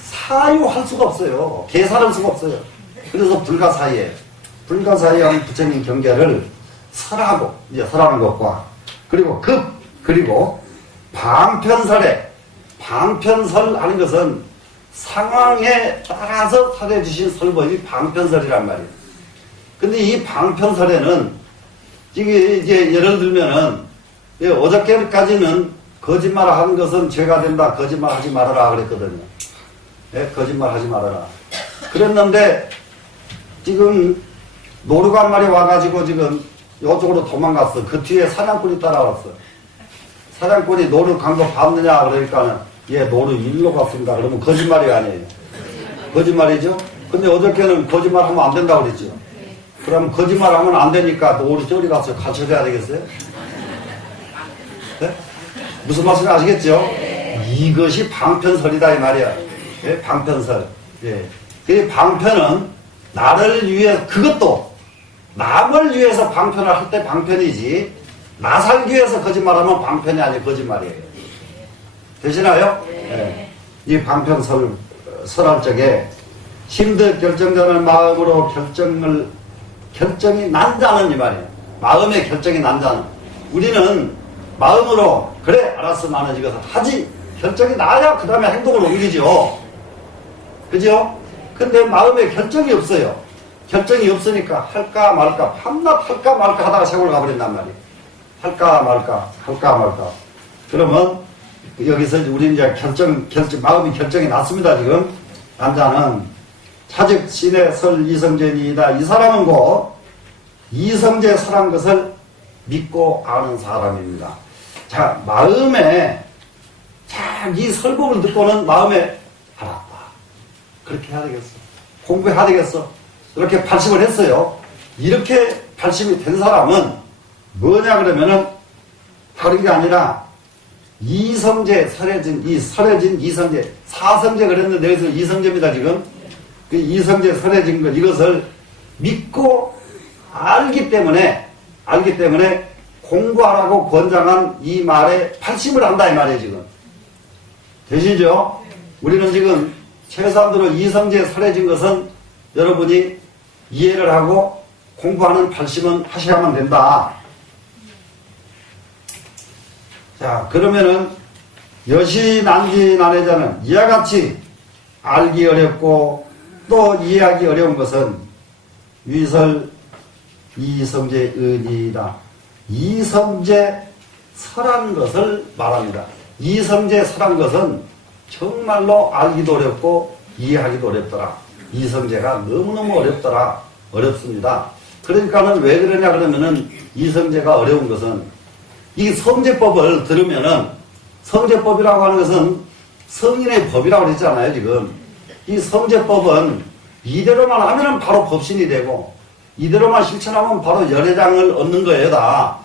사유할 수가 없어요. 계산할 수가 없어요. 그래서 불가사의예요. 불가사의한 부처님 경계를 설하고, 이제 설하는 것과, 그리고 방편설에, 방편설 하는 것은 상황에 따라서 설해주신 설법이 방편설이란 말이에요. 근데 이 방편설에는, 이게 예를 들면은, 어저께까지는 거짓말 하는 것은 죄가 된다. 거짓말 하지 말아라. 그랬거든요. 예, 거짓말 하지 말아라. 그랬는데, 지금 노루가 한 마리 와가지고 지금 이쪽으로 도망갔어. 그 뒤에 사냥꾼이 따라왔어. 사냥꾼이 노루 간 거 봤느냐? 그러니까는, 예, 노루 일로 갔습니다. 그러면 거짓말이 아니에요. 거짓말이죠? 근데 어저께는 거짓말 하면 안 된다고 그랬죠? 그러면 거짓말 하면 안 되니까 노루 저리 가서 가르쳐줘야 되겠어요? 네? 무슨 말씀인지 아시겠죠? 이것이 방편설이다, 이 말이야. 예? 방편설. 예. 그 방편은 나를 위해, 그것도 남을 위해서 방편을 할 때 방편이지, 나 살기 위해서 거짓말하면 방편이 아니고 거짓말이에요. 되시나요? 예. 이 방편설, 설할 적에 힘든 결정전을 마음으로 결정이 난 자는 이 말이에요. 마음의 결정이 난 자는. 우리는 마음으로, 그래, 알았어, 나는 이것을 하지. 결정이 나야 그 다음에 행동을 옮기죠. 그죠? 근데 마음에 결정이 없어요. 결정이 없으니까 할까 말까, 밤낮 할까 말까 하다가 세월 가버린단 말이에요. 할까 말까. 그러면 여기서 우리 이제 마음이 결정이 났습니다, 지금. 남자는 차즉 신의 설 이성제니이다. 이 사람은 곧 이성제 설한 것을 믿고 아는 사람입니다. 자, 마음에, 이 설법을 듣고는 마음에, 알았다. 그렇게 해야 되겠어. 공부해야 되겠어. 이렇게 발심을 했어요. 이렇게 발심이 된 사람은 뭐냐 그러면은 다른 게 아니라 이성제, 설해진 이성제, 사성제 그랬는데 여기서 이성제입니다, 지금. 그 이성제 설해진 것, 이것을 믿고 알기 때문에 공부하라고 권장한 이 말에 발심을 한다, 이 말이에요, 지금. 되시죠? 우리는 지금 최소한으로 이성제에 설해진 것은 여러분이 이해를 하고 공부하는 발심은 하셔야만 된다. 자, 그러면은 여시난지난해자는 이와 같이 알기 어렵고 또 이해하기 어려운 것은 위설 이성제 의리이다. 이성제 설한 것을 말합니다. 이성제 설한 것은 정말로 알기도 어렵고 이해하기도 어렵더라. 이성제가 너무너무 어렵더라. 어렵습니다. 그러니까는 왜 그러냐 그러면은 이성제가 어려운 것은 이 성제법을 들으면은 성제법이라고 하는 것은 성인의 법이라고 그랬잖아요, 지금. 이 성제법은 이대로만 하면은 바로 법신이 되고 이대로만 실천하면 바로 열애장을 얻는 거예요, 다.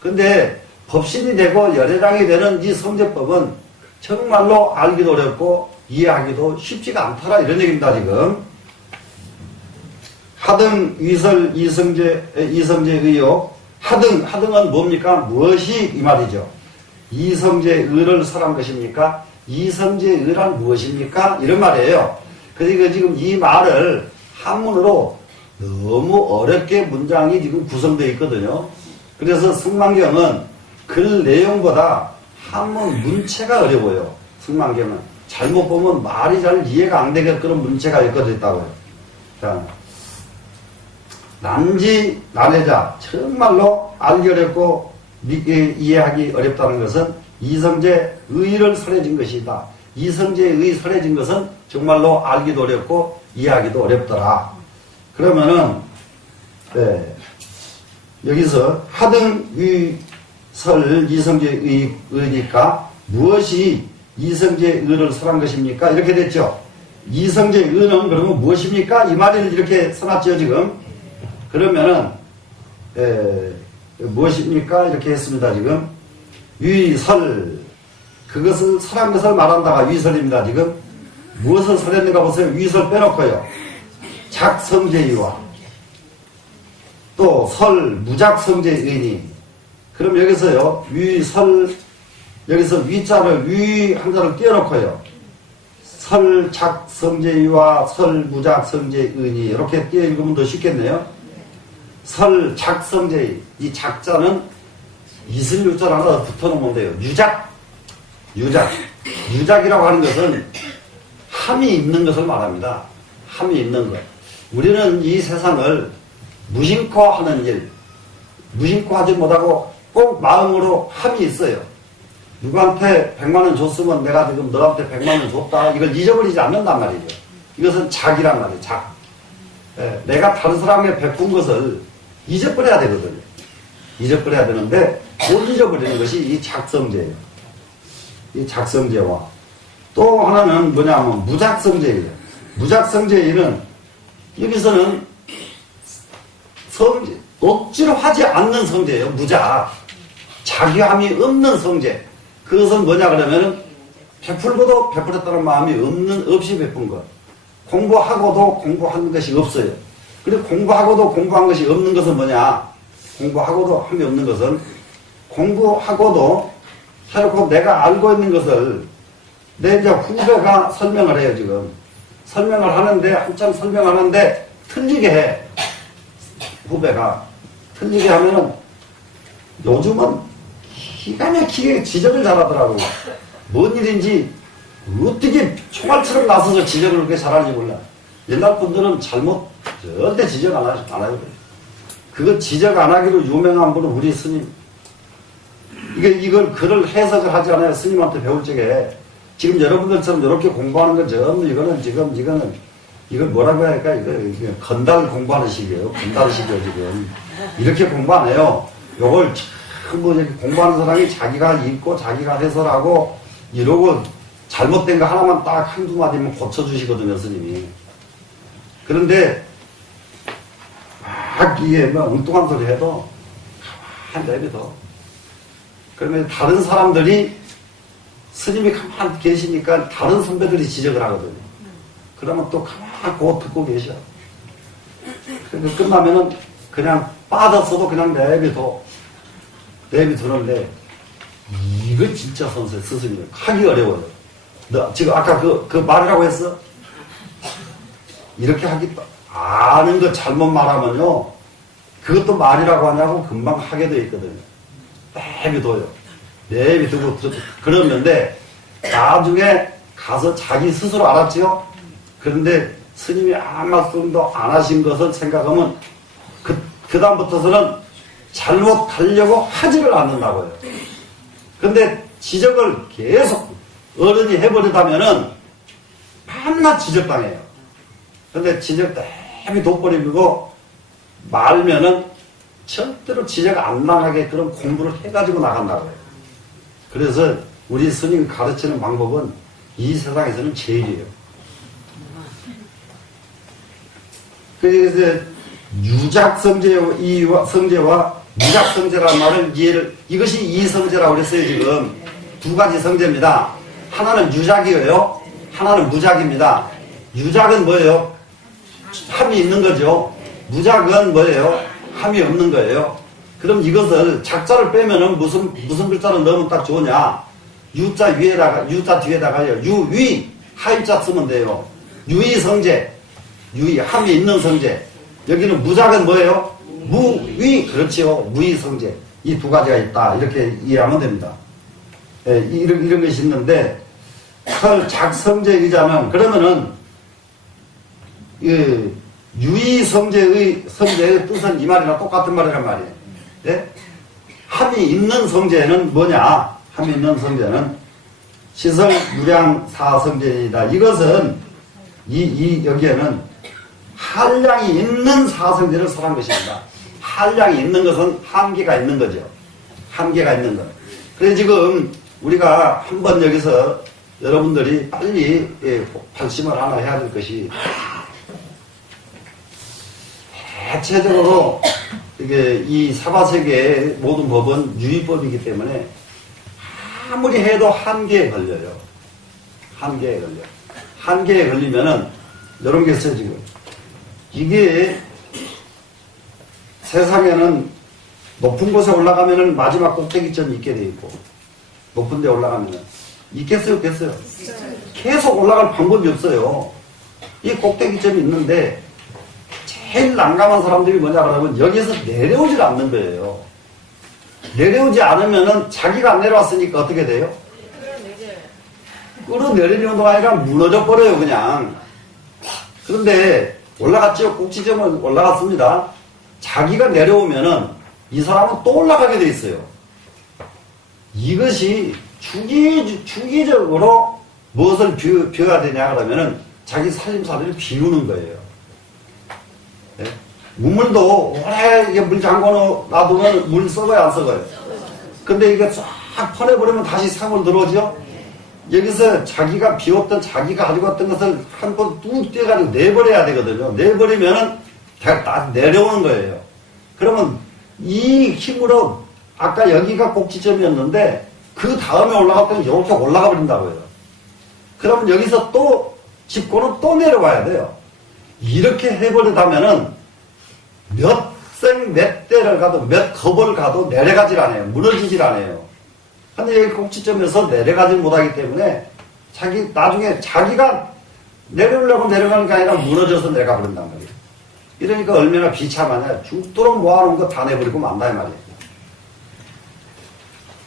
근데 법신이 되고 열애장이 되는 이 성제법은 정말로 알기도 어렵고 이해하기도 쉽지가 않더라, 이런 얘기입니다, 지금. 하등 위설 이성제 의욕 하등은 뭡니까? 무엇이 이 말이죠. 이성제의를 설한 것입니까? 이성제의란 무엇입니까? 이런 말이에요. 그러니까 지금 이 말을 한문으로 너무 어렵게 문장이 지금 구성되어 있거든요. 그래서 승만경은 글 내용보다 한문 문체가 어려워요. 승만경은. 잘못 보면 말이 잘 이해가 안 되게 그런 문체가 엮어져 있다고요. 자, 난지 난해자, 정말로 알기 어렵고 이해하기 어렵다는 것은 이성제 의를 설해진 것이다. 이성제의 설해진 것은 정말로 알기도 어렵고 이해하기도 어렵더라. 그러면은 여기서 하등의설 이성제의니까 무엇이 이성제의를 설한 것입니까? 이렇게 됐죠. 이성제의는 그러면 무엇입니까? 이 말을 이렇게 써놨죠 지금. 그러면은 무엇입니까? 이렇게 했습니다 지금. 위설, 그것을 설한 것을 말한다가 위설입니다 지금. 무엇을 설했는가 보세요. 위설 빼놓고요. 작성제의와 또 설 무작성제의니. 그럼 여기서요 위설, 여기서 위자를 위 한자를 띄워놓고요. 설 작성제의와 설 무작성제의니 이렇게 띄어 읽으면 더 쉽겠네요. 설 작성제의, 이 작자는 이슬 유자를 하나 붙여놓으면 돼요. 유작이라고 하는 것은 함이 있는 것을 말합니다. 함이 있는 것. 우리는 이 세상을 무심코 하는 일, 무심코 하지 못하고 꼭 마음으로 함이 있어요. 누구한테 100만원 줬으면 내가 지금 너한테 100만원 줬다. 이걸 잊어버리지 않는단 말이죠. 이것은 작이란 말이에요. 작. 내가 다른 사람에게 베푼 것을 잊어버려야 되거든요. 잊어버려야 되는데 못 잊어버리는 것이 이 작성제예요. 이 작성제와 또 하나는 뭐냐면 무작성제예요. 무작성제는 여기서는 성제, 억지로 하지 않는 성제예요. 무작. 자기함이 없는 성제. 그것은 뭐냐 그러면은 베풀고도 베풀었다는 마음이 없이 베푼 것. 공부하고도 공부한 것이 없어요. 그리고 공부하고도 공부한 것이 없는 것은 뭐냐? 공부하고도 함이 없는 것은 공부하고도 해놓고 내가 알고 있는 것을 내 이제 후배가 설명을 해요 지금. 설명을 하는데 한참 설명하는데 틀리게 해. 후배가 틀리게 하면은 요즘은 기가 막히게 지적을 잘하더라고. 뭔 일인지 어떻게 총알처럼 나서서 지적을 그렇게 잘하는지 몰라. 옛날 분들은 잘못 절대 지적 안 하거든요. 그거 지적 안 하기로 유명한 분은 우리 스님. 이걸 글을 해석을 하지 않아요. 스님한테 배울 적에. 지금 여러분들처럼 이렇게 공부하는 건 전부 이걸 뭐라고 해야 할까? 이거 건달 공부하는 식이에요. 건달 식이에요, 지금. 이렇게 공부 안 해요. 요걸 전부 이렇게 공부하는 사람이 자기가 읽고 자기가 해설하고 이러고 잘못된 거 하나만 딱 한두 마디면 고쳐주시거든요, 스님이. 그런데 막 이게 뭐 엉뚱한 소리 해도 가만히 내비둬. 그러면 다른 사람들이 스님이 가만히 계시니까 다른 선배들이 지적을 하거든요. 그러면 또 가만히 그거 듣고 계셔. 그래서 끝나면은 그냥 빠졌어도 그냥 내비두는데 이거 진짜 선생 스승님 하기 어려워요. 너 지금 아까 그 말이라고 했어? 이렇게 하기 아는 거 잘못 말하면요 그것도 말이라고 하냐고 금방 하게 돼 있거든요. 내비둬요. 내비두고 그러는데 나중에 가서 자기 스스로 알았지요. 그런데 스님이 아무 말씀도 안 하신 것을 생각하면 그 다음부터서는 잘못하려고 하지를 않는다고요. 근데 지적을 계속 어른이 해버리다면은 밤낮 지적당해요. 근데 지적 대비 돋버리고 말면은 절대로 지적 안 나가게 그런 공부를 해가지고 나간다고요. 그래서 우리 스님 가르치는 방법은 이 세상에서는 제일이에요. 그래서 유작성제와 무작성제라는 말을 이것이 이성제라고 그랬어요. 지금 두 가지 성제입니다. 하나는 유작이에요. 하나는 무작입니다. 유작은 뭐예요? 함이 있는 거죠. 무작은 뭐예요? 함이 없는 거예요. 그럼 이것을 작자를 빼면은 무슨 글자를 넣으면 딱 좋으냐? 유자 위에다가, 유자 뒤에다가요. 유위, 하위자 쓰면 돼요. 유위성제, 유위, 함이 있는 성제. 여기는 무작은 뭐예요? 무위, 그렇지요. 무위성제. 이 두 가지가 있다. 이렇게 이해하면 됩니다. 예, 이런 것이 있는데, 작성제 의자는, 그러면은, 유위성제의 뜻은 이 말이랑 똑같은 말이란 말이에요. 예? 함이 있는 성제는 뭐냐? 함이 있는 성제는 시설 무량 사성제이다. 이것은 여기에는 한량이 있는 사성제를 설한 것입니다. 한량이 있는 것은 한계가 있는 거죠. 한계가 있는 것. 그래서 지금 우리가 한번 여기서 여러분들이 빨리 발심을 하나 해야 될 것이 대체적으로 이게 이 사바세계의 모든 법은 유의법이기 때문에 아무리 해도 한계에 걸려요. 한계에 걸려. 한계에 걸리면은 이런 게 있어요, 지금. 이게 세상에는 높은 곳에 올라가면은 마지막 꼭대기점이 있게 돼 있고, 높은 데 올라가면은 있겠어요, 없겠어요? 계속 올라갈 방법이 없어요. 이 꼭대기점이 있는데 제일 난감한 사람들이 뭐냐 그러면 여기서 내려오질 않는 거예요. 내려오지 않으면은 자기가 안 내려왔으니까 어떻게 돼요? 끌어내리는 거 아니라 무너져 버려요, 그냥. 그런데 올라갔죠. 꼭지점은 올라갔습니다. 자기가 내려오면은 이 사람은 또 올라가게 돼 있어요. 이것이 주기적으로 무엇을 비워야 되냐 그러면은 자기 살림살이를 비우는 거예요. 네? 우물도 오래 이게 물 잠궈 놔두면 물 썩어요, 안 썩어요? 근데 이게 쫙 퍼내버리면 다시 산으로 들어오죠? 여기서 자기가 비웠던, 자기가 가지고 왔던 것을 한 번 뚝 떼가지고 내버려야 되거든요. 내버리면은 다 내려오는 거예요. 그러면 이 힘으로 아까 여기가 꼭지점이었는데 그 다음에 올라갔더니 이렇게 올라가 버린다고요. 그러면 여기서 또 짚고는 또 내려와야 돼요. 이렇게 해버리다면은 몇 생, 몇 대를 가도, 몇 겁을 가도 내려가질 않아요. 무너지질 않아요. 근데 여기 꼭지점에서 내려가질 못하기 때문에 나중에 자기가 내려오려고 내려가는 게 아니라 무너져서 내려가 버린단 말이에요. 이러니까 얼마나 비참하냐. 죽도록 모아놓은 거 다 내버리고 만다, 이 말이에요.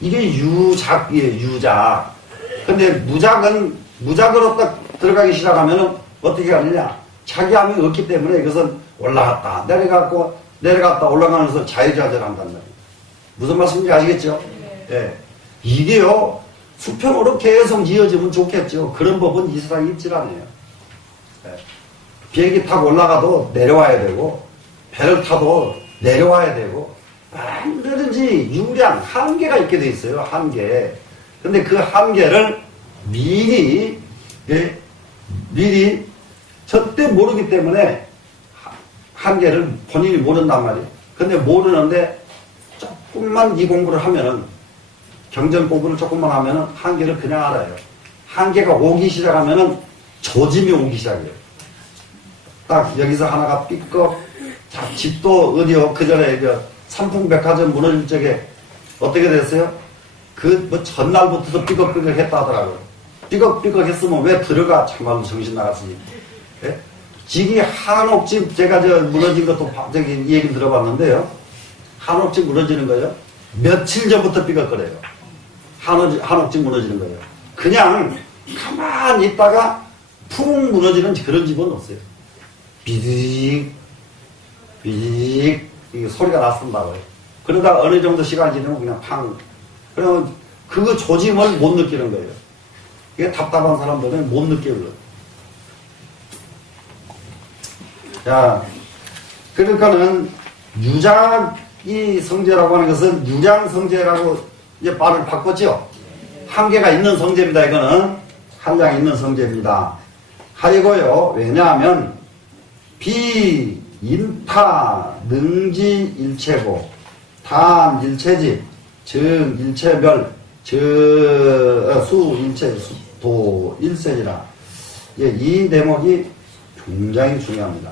이게 유작이에요, 유작. 근데 무작으로 딱 들어가기 시작하면은 어떻게 하느냐. 자기 암이 없기 때문에 이것은 올라갔다, 내려갔다, 올라가면서 자유자재를 한단 말이에요. 무슨 말씀인지 아시겠죠? 네. 이게요, 수평으로 계속 이어지면 좋겠죠. 그런 법은 이 세상에 있질 않아요. 네. 비행기 타고 올라가도 내려와야 되고, 배를 타도 내려와야 되고, 언제든지 유량, 한계가 있게 돼 있어요, 한계. 근데 그 한계를 미리 절대 모르기 때문에 한계를 본인이 모른단 말이에요. 근데 모르는데 조금만 이 공부를 하면은, 경전 공부를 조금만 하면은 한계를 그냥 알아요. 한계가 오기 시작하면은 조짐이 오기 시작해요. 딱 여기서 하나가 삐걱, 자, 집도 어디요? 그 전에 삼풍백화점 무너질 적에 어떻게 됐어요? 전날부터도 삐걱삐걱 했다 하더라고요. 삐걱삐걱 했으면 왜 들어가? 참말로 정신 나갔으니. 예? 지기 한옥집, 제가 무너진 것도 이 얘기 들어봤는데요. 한옥집 무너지는 거요. 며칠 전부터 삐걱거려요. 한옥집 무너지는 거예요. 그냥 가만히 있다가 푹 무너지는 그런 집은 없어요. 비직, 소리가 났습니다고요. 그러다가 어느 정도 시간이 지나면 그냥 팡. 그러면 그 조짐을 못 느끼는 거예요. 이게 답답한 사람들은 못 느껴요. 자, 그러니까는 유작이 성제라고 하는 것은 유량성제라고 이제 말을 바꿨죠. 한계가 있는 성제입니다. 이거는 한량이 있는 성제입니다. 하이고요. 왜냐하면 비인타 능지일체고 단일체집 증일체멸 수일체 도일세지라. 이 대목이 굉장히 중요합니다.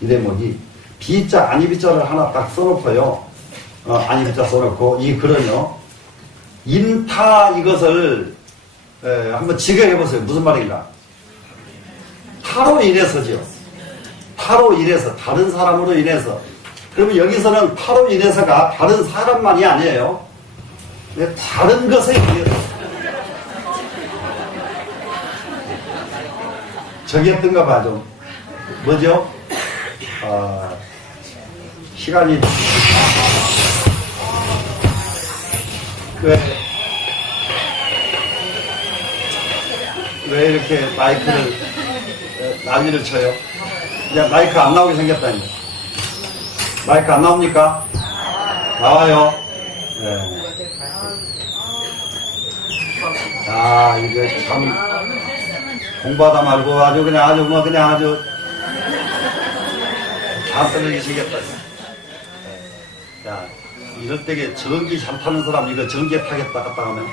이 대목이 비자 아니비자를 하나 딱 써놓고요. 아니 글자 써놓고 이 글은요 인타 이것을 한번 직역해보세요. 무슨 말인가? 타로 인해서죠. 타로 인해서 다른 사람으로 인해서. 그러면 여기서는 타로 인해서가 다른 사람만이 아니에요. 다른 것에 의해서. 저기 했던가 봐 좀. 뭐죠? 시간이 왜 이렇게 마이크를 난리를 쳐요? 그냥 마이크 안 나오게 생겼다니까. 마이크 안 나옵니까? 나와요. 네. 아, 이게 참 공부하다 말고 아주 그냥 아주 잘 떨어지게 생겼다. 야, 이럴 때게 전기 잘 타는 사람 이거 전기에 타겠다 갔다 하면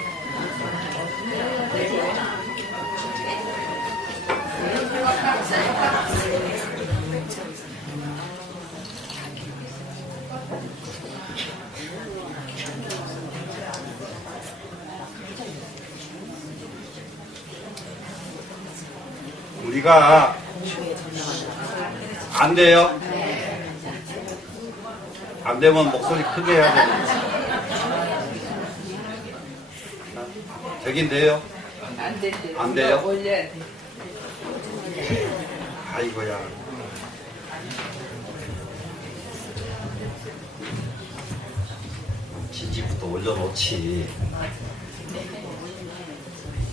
우리가 안 돼요? 안 되면 목소리 크게 해야 되는데. 되긴 돼요? 안 돼요? 아이고야. 지지부터 올려놓지.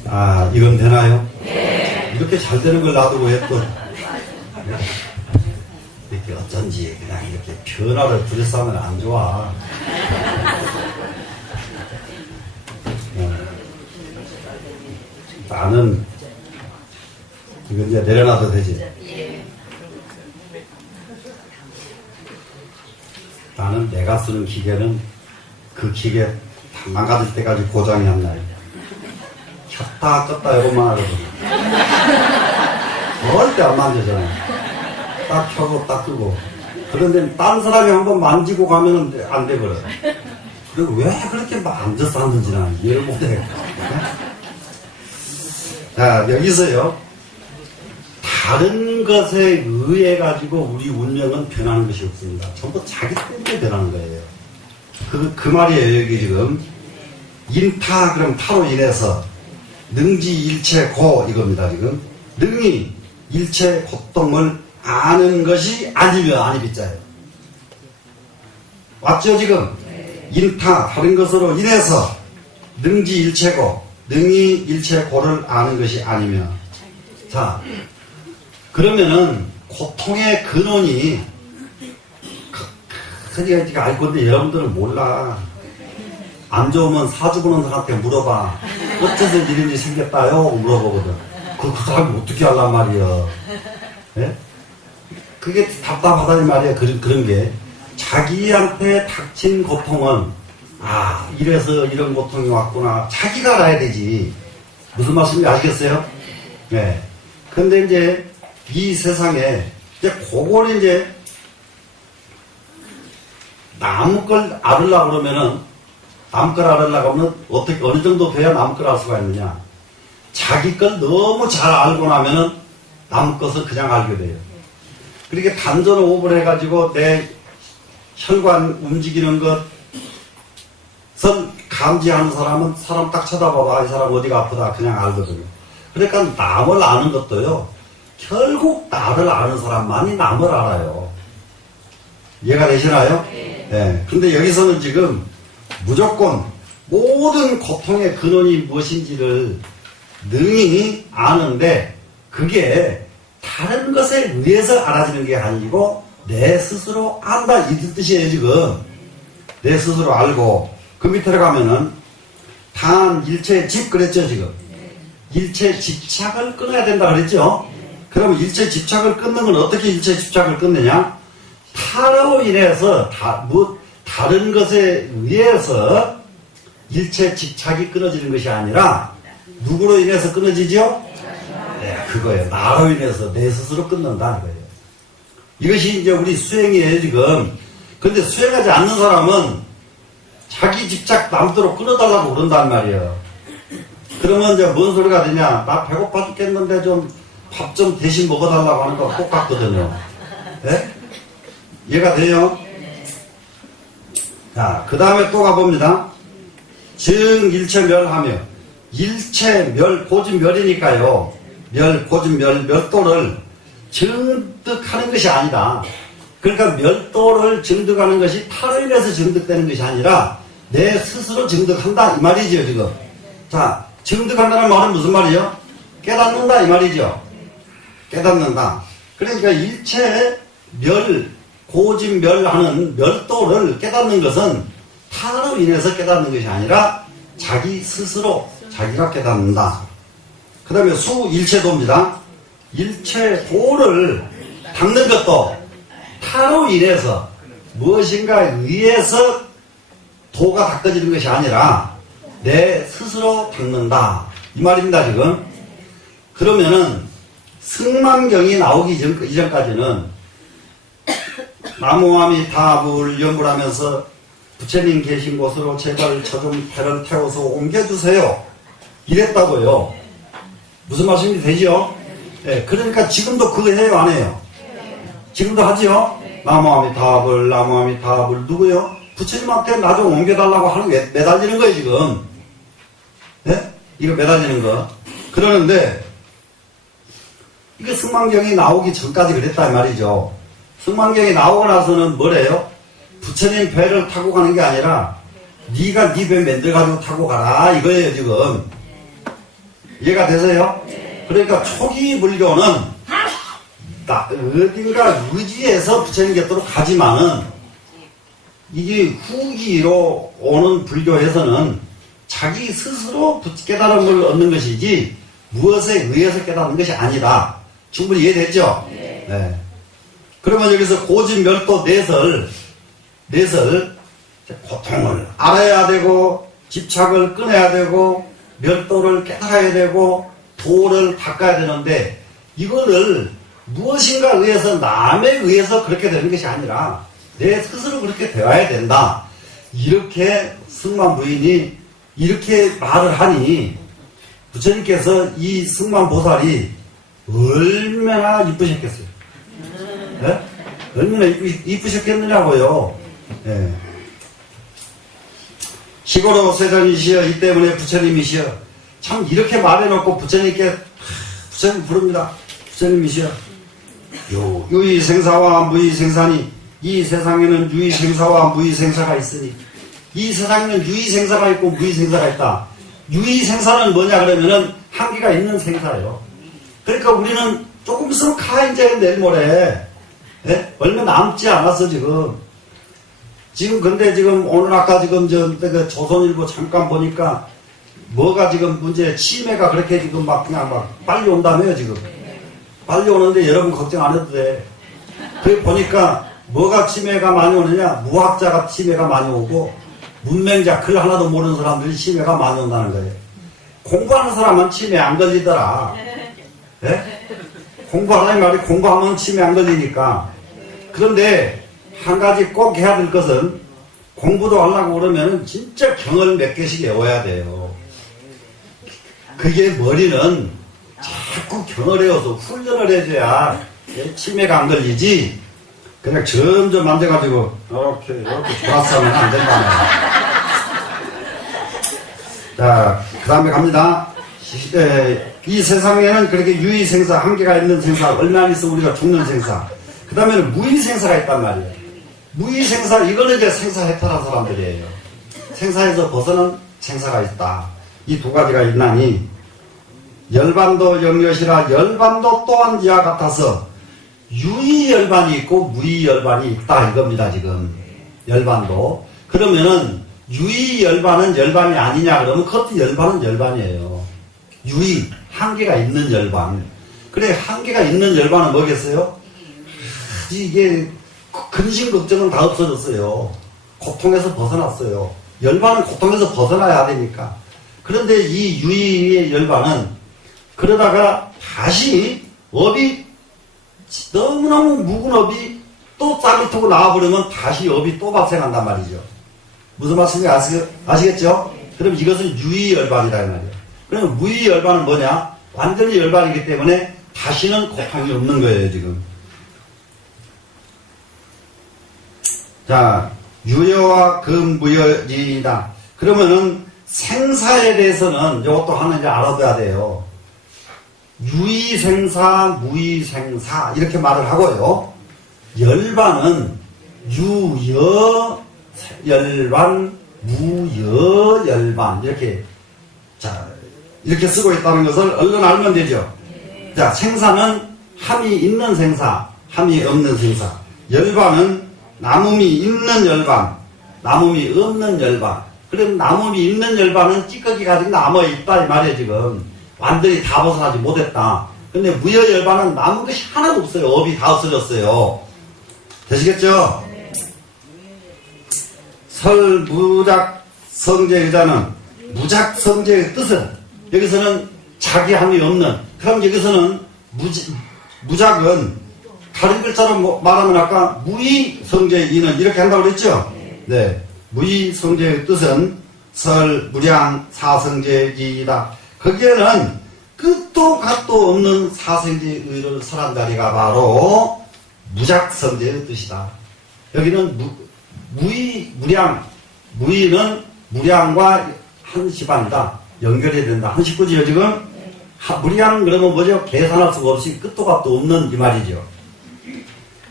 아, 이건 되나요? 이렇게 잘 되는 걸 놔두고 왜 또 이렇게 어쩐지 그냥 이렇게 변화를 부렸으면 안 좋아. 나는 이거 이제 내려놔도 되지. 나는 내가 쓰는 기계는 그 기계 다 망가질 때까지 고장이 안 나요. 켰다 껐다 이것만 하거든. 절대 안 만져잖아요. 딱 켜고 딱 끄고. 그런데 딴 사람이 한번 만지고 가면은 안 되거든. 그리고 왜 그렇게 만져서 하는지 난 이해를 못해. 자, 여기서요. 다른 것에 의해 가지고 우리 운명은 변하는 것이 없습니다. 전부 자기 때문에 변하는 거예요. 그 말이에요. 여기 지금 인타 그럼 타로 인해서 능지 일체 고 이겁니다. 지금 능이 일체 고통을 아는 것이 아니면 아니 빗자예요. 맞죠 지금? 인타 다른 것으로 인해서 능지 일체고 능이 일체 고를 아는 것이 아니면 자 그러면은 고통의 근원이 크게 알 건데 여러분들은 몰라. 안 좋으면 사주보는 사람한테 물어봐. 어째서 이런 일이 생겼다요? 물어보거든. 그 사람이 어떻게 하란 말이야. 예? 그게 답답하다는 말이야. 그런 게. 자기한테 닥친 고통은, 아, 이래서 이런 고통이 왔구나. 자기가 알아야 되지. 무슨 말씀인지 아시겠어요? 네. 근데 이제, 이 세상에, 이제 그걸 이제, 남 걸 알으려고 그러면은, 남 걸 알으려고 하면 어떻게, 어느 정도 돼야 남 걸 알 수가 있느냐. 자기 걸 너무 잘 알고 나면은 남 것을 그냥 알게 돼요. 그렇게 단전호흡을 해가지고 내 혈관 움직이는 것을 감지하는 사람은 사람 딱 쳐다봐봐. 이 사람 어디가 아프다. 그냥 알거든요. 그러니까 남을 아는 것도요. 결국 나를 아는 사람만이 남을 알아요. 이해가 되시나요? 네. 근데 여기서는 지금 무조건 모든 고통의 근원이 무엇인지를 능히 아는데 그게 다른 것에 의해서 알아지는 게 아니고 내 스스로 안다 이 뜻이에요. 지금 내 스스로 알고 그 밑으로 가면은 단 일체 집 그랬죠. 지금 일체 집착을 끊어야 된다 그랬죠. 그러면 일체 집착을 끊는 건 어떻게 일체 집착을 끊느냐? 타로 인해서 다른 것에 의해서 일체 집착이 끊어지는 것이 아니라 누구로 인해서 끊어지죠? 네, 그거예요. 나로 인해서 내 스스로 끊는다는 거예요. 이것이 이제 우리 수행이에요, 지금. 근데 수행하지 않는 사람은 자기 집착 남도록 끊어달라고 그런단 말이에요. 그러면 이제 뭔 소리가 되냐? 나 배고파 죽겠는데 좀 밥 좀 대신 먹어달라고 하는 거 똑같거든요. 예? 이해가 돼요? 자, 그 다음에 또 가봅니다. 증일체멸하며, 일체멸, 고진멸이니까요. 고진멸, 멸도를 증득하는 것이 아니다. 그러니까 멸도를 증득하는 것이 타로 인해서 증득되는 것이 아니라 내 스스로 증득한다 이 말이죠 지금. 자, 증득한다는 말은 무슨 말이에요? 깨닫는다 이 말이죠. 깨닫는다. 그러니까 일체 고진멸하는 멸도를 깨닫는 것은 타로 인해서 깨닫는 것이 아니라 자기 스스로 자기가 깨닫는다. 그 다음에 수일체도입니다. 일체도를 닦는 것도 타로 인해서 무엇인가에 의해서 도가 닦아지는 것이 아니라 내 스스로 닦는다 이 말입니다 지금. 그러면은 승만경이 나오기 이전까지는 나무아미타불 연불하면서 부처님 계신 곳으로 제발 저 좀 배를 태워서 옮겨주세요 이랬다고요. 무슨 말씀이 되죠? 네, 그러니까 지금도 그거 해요 안 해요? 지금도 하지요? 나무아미타불 누구요? 부처님한테 나 좀 옮겨달라고 하는 게 매달리는 거예요 지금. 네? 이거 매달리는 거. 그러는데 이게 승만경이 나오기 전까지 그랬단 말이죠. 승만경이 나오고 나서는 뭐래요? 부처님 배를 타고 가는 게 아니라 네가 네 배 만들어가지고 타고 가라 이거예요 지금. 이해가 되세요? 그러니까 초기 불교는 어딘가 의지해서 부처님 곁으로 가지만은 이게 후기로 오는 불교에서는 자기 스스로 깨달음을 얻는 것이지 무엇에 의해서 깨닫는 것이 아니다. 충분히 이해됐죠? 네. 그러면 여기서 고진멸도 넷을 고통을 알아야 되고 집착을 끊어야 되고 멸도를 깨달아야 되고 도를 닦아야 되는데 이거를 무엇인가 의해서 남에 의해서 그렇게 되는 것이 아니라 내 스스로 그렇게 되어야 된다. 이렇게 승만 부인이 이렇게 말을 하니 부처님께서 이 승만 보살이 얼마나 이쁘셨겠어요. 네? 얼마나 이쁘셨겠느냐고요. 네. 시고로 세전이시여 이 때문에 부처님이시여 참 이렇게 말해놓고 부처님께 부처님 부릅니다. 부처님이시여 유의생사와 무의생사니 이 세상에는 유의생사와 무의생사가 있으니 이 세상에는 유의생사가 있고 무의생사가 있다. 유의생사는 뭐냐 그러면은 한계가 있는 생사예요. 그러니까 우리는 조금 있으면 가 이제 내일 모레 예? 얼마 남지 않았어 지금 근데 지금 오늘 아까 지금 그 조선일보 잠깐 보니까 뭐가 지금 문제 치매가 그렇게 지금 막 그냥 막 빨리 온다며요 지금. 빨리 오는데 여러분 걱정 안 해도 돼. 그래 보니까 뭐가 치매가 많이 오느냐 무학자가 치매가 많이 오고 문맹자 글 하나도 모르는 사람들이 치매가 많이 온다는 거예요. 공부하는 사람은 치매 안 걸리더라. 예? 공부하라는 말이 공부하면 치매 안 걸리니까. 그런데 한 가지 꼭 해야 될 것은 공부도 하려고 그러면 진짜 경을 몇 개씩 외워야 돼요. 그게 머리는 자꾸 경을 외워서 훈련을 해줘야 치매가 안 걸리지. 그냥 점점 만져가지고 이렇게 좋아서 하면 안 된다네. 자, 그 다음에 갑니다. 이 세상에는 그렇게 유의생사, 한계가 있는 생사, 얼마 안 있으면 우리가 죽는 생사. 그 다음에는 무의생사가 있단 말이에요. 무의생사, 이거는 이제 생사해탈한 사람들이에요. 생사에서 벗어난 생사가 있다. 이 두 가지가 있나니, 열반도 영여시라 열반도 또한 이와 같아서 유의열반이 있고 무의열반이 있다 이겁니다 지금. 열반도. 그러면은 유의열반은 열반이 아니냐 그러면 그것도 열반은 열반이에요. 유의, 한계가 있는 열반. 그래 한계가 있는 열반은 뭐겠어요? 이게 근심 걱정은 다 없어졌어요. 고통에서 벗어났어요. 열반은 고통에서 벗어나야 되니까. 그런데 이 유의의 열반은 그러다가 다시 업이 너무너무 묵은 업이 또 짝을 타고 나와버리면 다시 업이 또 발생한단 말이죠. 무슨 말씀인지 아시겠죠? 그럼 이것은 유의열반이다 이 말이에요. 그러면 무의열반은 뭐냐? 완전히 열반이기 때문에 다시는 곱함이 없는 거예요 지금. 자, 유여와 금무여이다. 그러면은 생사에 대해서는 이것도 하나 이제 알아둬야 돼요. 유의생사, 무의생사 이렇게 말을 하고요. 열반은 유여열반, 무여열반 이렇게 쓰고 있다는 것을 얼른 알면 되죠. 자, 생사는 함이 있는 생사, 함이 없는 생사. 열반은 남음이 있는 열반, 남음이 없는 열반. 그럼 남음이 있는 열반은 찌꺼기가 아직 남아있다 이 말이에요 지금. 완전히 다 벗어나지 못했다. 근데 무여열반은 남은 것이 하나도 없어요. 업이 다 없어졌어요. 되시겠죠? 설무작 성제의자는 무작 성제의 뜻은 여기서는 자기함이 없는, 그럼 여기서는 무작은 다른 글자로 말하면 아까 무의 성제이는 이렇게 한다고 그랬죠? 네. 무의 성제의 뜻은 설, 무량, 사성제이다. 거기에는 끝도 갓도 없는 사성제의를 설한 자리가 바로 무작성제의 뜻이다. 여기는 무의, 무량, 무의는 무량과 한 시반이다. 연결이 된다. 한 식구지요 지금? 무량 그러면 뭐죠? 계산할 수가 없이 끝도 갓도 없는 이 말이죠.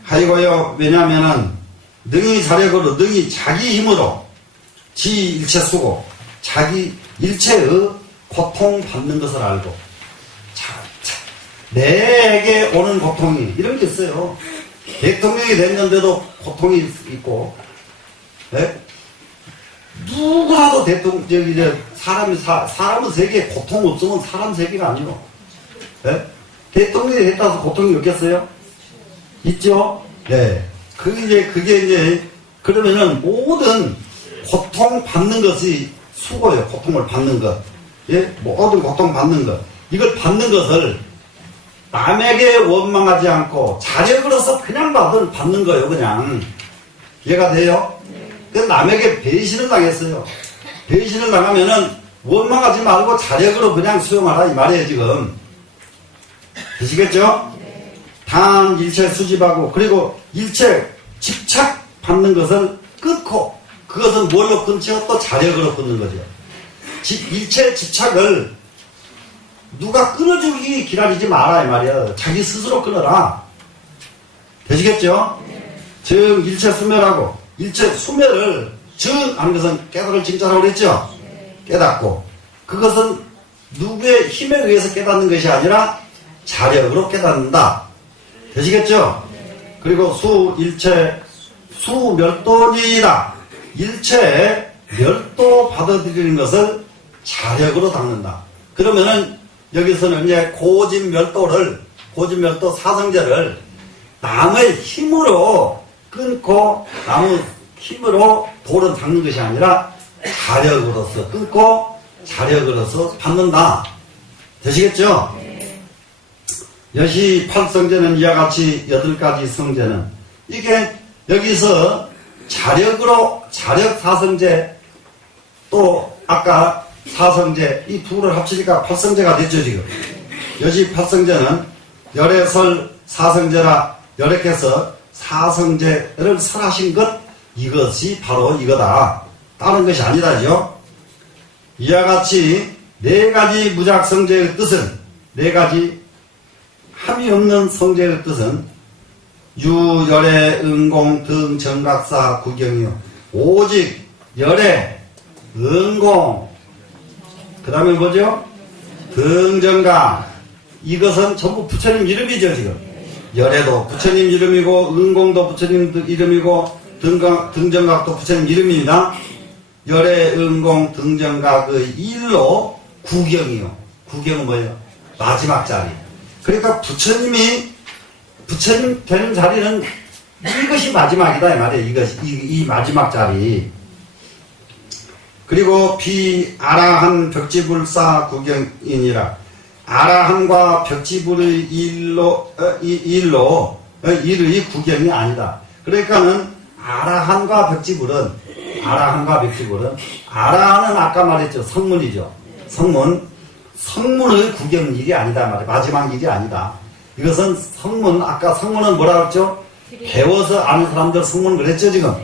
하이고요. 왜냐하면은 능히 자력으로, 능히 자기 힘으로 지 일체 쓰고 자기 일체의 고통받는 것을 알고, 내게 오는 고통이 이런 게 있어요. 대통령이 됐는데도 고통이 있고, 네? 누구라도 사람은 세계에 고통 없으면 사람 세계가 아니요. 네? 대통령이 됐다고 해서 고통이 없겠어요? 있죠? 네. 그게 이제, 그러면은 모든 고통 받는 것이 수고예요. 고통을 받는 것. 예? 모든 고통 받는 것. 이걸 받는 것을 남에게 원망하지 않고 자력으로서 그냥 받는 거예요, 그냥. 이해가 돼요? 그래서 남에게 배신을 당했어요. 배신을 당하면은 원망하지 말고 자력으로 그냥 수용하라, 이 말이에요, 지금. 되시겠죠? 단 일체 수집하고, 그리고 일체 집착받는 것을 끊고, 그것은 뭘로 끊죠? 또 자력으로 끊는 거죠. 일체 집착을 누가 끊어주기 기다리지 마라 이 말이야. 자기 스스로 끊어라. 되시겠죠? 즉 일체 수멸하고, 일체 수멸을 하는 것은 깨달을 진짜라고 그랬죠? 깨닫고, 그것은 누구의 힘에 의해서 깨닫는 것이 아니라 자력으로 깨닫는다. 되시겠죠? 그리고 일체 수멸도니이다. 일체 멸도 받아들이는 것을 자력으로 닦는다. 그러면은 여기서는 이제 고진멸도 사성제를 남의 힘으로 끊고, 남의 힘으로 돌을 닦는 것이 아니라 자력으로서 끊고 자력으로서 받는다. 되시겠죠? 여시 8성제는 이와 같이 8가지 성제는, 이게 여기서 자력 사성제, 또 아까 사성제, 이 둘을 합치니까 8성제가 됐죠 지금. 여시 8성제는 열애설 사성제라, 열애께서 사성제를 설하신 것, 이것이 바로 이거다. 다른 것이 아니다죠. 이와 같이 4가지 무작성제의 뜻은, 4가지 함이 없는 성제의 뜻은 유, 열애, 은공 등 정각사 구경이요. 오직 열애, 은공, 그 다음에 뭐죠? 등정각, 이것은 전부 부처님 이름이죠 지금. 열애도 부처님 이름이고, 은공도 부처님 이름이고, 등정각도 부처님 이름입니다. 열애, 은공, 등정각의 일로 구경이요. 구경은 뭐예요? 마지막 자리. 그러니까 부처님 되는 자리는 이것이 마지막이다 이 말이에요. 이 마지막 자리. 그리고 비아라한 벽지불사 구경이니라. 아라한과 벽지불의 일의 구경이 아니다. 그러니까는 아라한과 벽지불은 아라한과 백지불은 아라는 아까 말했죠. 성문이죠. 성문의 구경일이 아니다 말이에요. 마지막 일이 아니다. 이것은 성문, 아까 성문은 뭐라 그랬죠? 배워서 아는 사람들 성문 그랬죠 지금.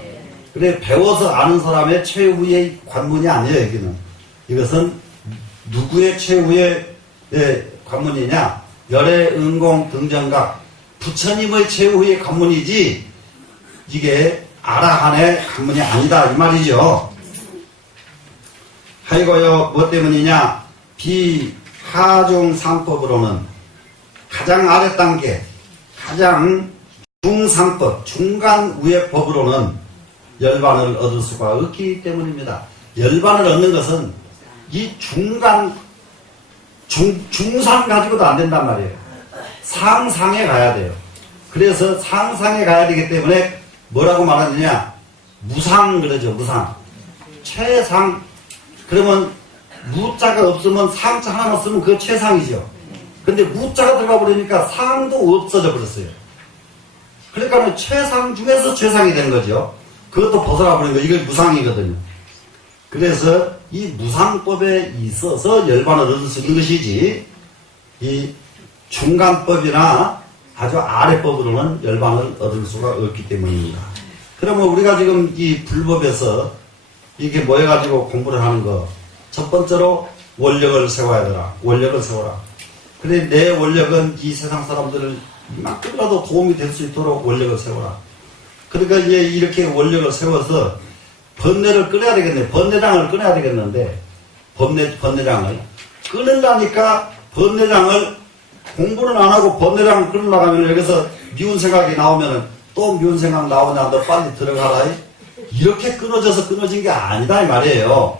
그래 배워서 아는 사람의 최후의 관문이 아니에요 여기는. 이것은 누구의 최후의 관문이냐? 열애, 은공, 등정각 부처님의 최후의 관문이지 이게 아라한의 관문이 아니다 이 말이죠. 하이고요 뭐 때문이냐? 비하중 상법으로는 가장 아래 단계, 가장 중상법, 중간 우의 법으로는 열반을 얻을 수가 없기 때문입니다. 열반을 얻는 것은 이 중상 가지고도 안 된단 말이에요. 상상에 가야 돼요. 그래서 상상에 가야 되기 때문에 뭐라고 말하느냐? 무상 그러죠, 무상. 최상. 그러면 무자가 없으면 상자 하나만 쓰면 그거 최상이죠. 근데 무자가 들어가 버리니까 상도 없어져 버렸어요. 그러니까 최상 중에서 최상이 된 거죠. 그것도 벗어나 버린 거. 이게 무상이거든요. 그래서 이 무상법에 있어서 열반을 얻을 수 있는 것이지 이 중간법이나 아주 아래법으로는 열반을 얻을 수가 없기 때문입니다. 그러면 우리가 지금 이 불법에서 이게 모여가지고 공부를 하는 거 첫 번째로 원력을 세워야 되라. 원력을 세워라. 그래 내 원력은 이 세상 사람들을 이만큼이라도 도움이 될 수 있도록 원력을 세워라. 그러니까 이제 이렇게 원력을 세워서 번뇌를 끊어야 되겠네. 번뇌장을 끊어야 되겠는데 번뇌장을 끊으려니까 번뇌장을 공부는 안 하고 번뇌장을 끊으려고 하면 여기서 미운 생각이 나오면은 또 미운 생각 나오냐 너 빨리 들어가라. 이렇게 끊어져서 끊어진 게 아니다 이 말이에요.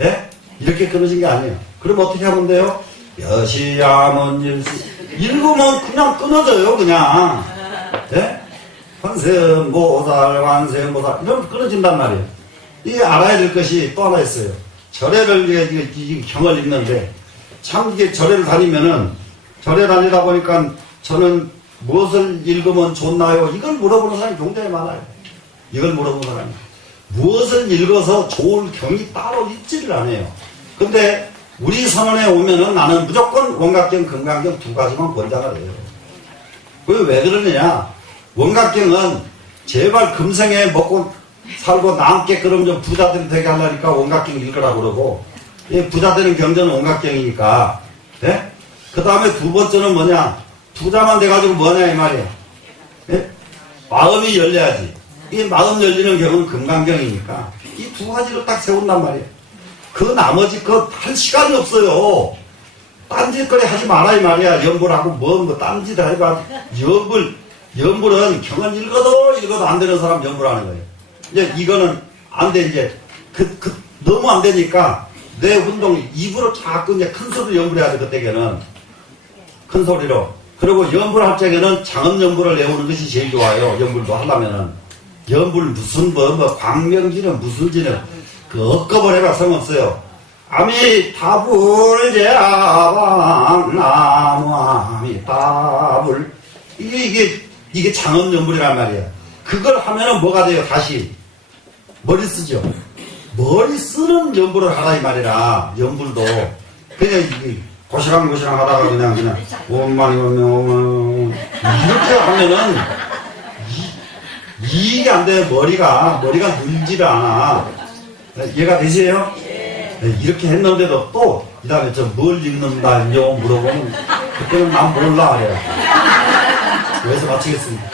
예? 이렇게 끊어진 게 아니에요. 그럼 어떻게 하면 돼요? 여시야문 일시 읽으면 그냥 끊어져요 그냥. 예? 관세음보살 이러면 끊어진단 말이에요. 이게 알아야 될 것이 또 하나 있어요. 절에를 이게 경을 읽는데 참 이게 절에를 다니면은 절에 다니다 보니까 저는 무엇을 읽으면 좋나요? 이걸 물어보는 사람이 굉장히 많아요. 이걸 물어보는 사람이 무엇을 읽어서 좋은 경이 따로 있지를 않아요. 근데 우리 선언에 오면은 나는 무조건 원각경, 금강경 두 가지만 권장을 해요. 그게 왜 그러느냐? 원각경은 제발 금생에 먹고 살고 남게 그럼 좀 부자들이 되게 하려니까 원각경 읽으라고 그러고, 부자 되는 경전은 원각경이니까. 예? 그 다음에 두 번째는 뭐냐? 부자만 돼가지고 뭐냐 이 말이에요. 예? 마음이 열려야지. 이 마음 열리는 경우는 금강경이니까 이 두 가지를 딱 세운단 말이에요. 그 나머지 그 할 시간이 없어요. 딴짓거리 하지 마라 이 말이야. 연불하고 뭐 딴짓 해봐. 연불은 경을 읽어도 안 되는 사람 연불하는 거예요. 이제 이거는 안 돼 이제 너무 안 되니까 내 운동 입으로 자꾸 이제 큰 소리로 연불해야 돼 그때에는 큰 소리로. 그리고 연불할 적에는 장엄 연불을 외우는 것이 제일 좋아요. 연불도 하려면은 연불 무슨 광명지는 무슨 지는 그 억겁을 해봐 소용없어요. 아미타불제아방 나무 아미타불 이게 장엄연불이란 말이야. 그걸 하면은 뭐가 돼요? 다시 머리 쓰죠. 머리 쓰는 연불을 하라 이 말이라. 연불도 그냥 이게 고시랑 하다가 그냥 오만이 오면 이렇게 하면은 이게 안 돼. 머리가 늘지를 않아. 이해가 되세요? 네, 이렇게 했는데도 또 이 다음에 저 뭘 읽는다 물어보면 그때는 난 몰라 그래요. 여기서 마치겠습니다.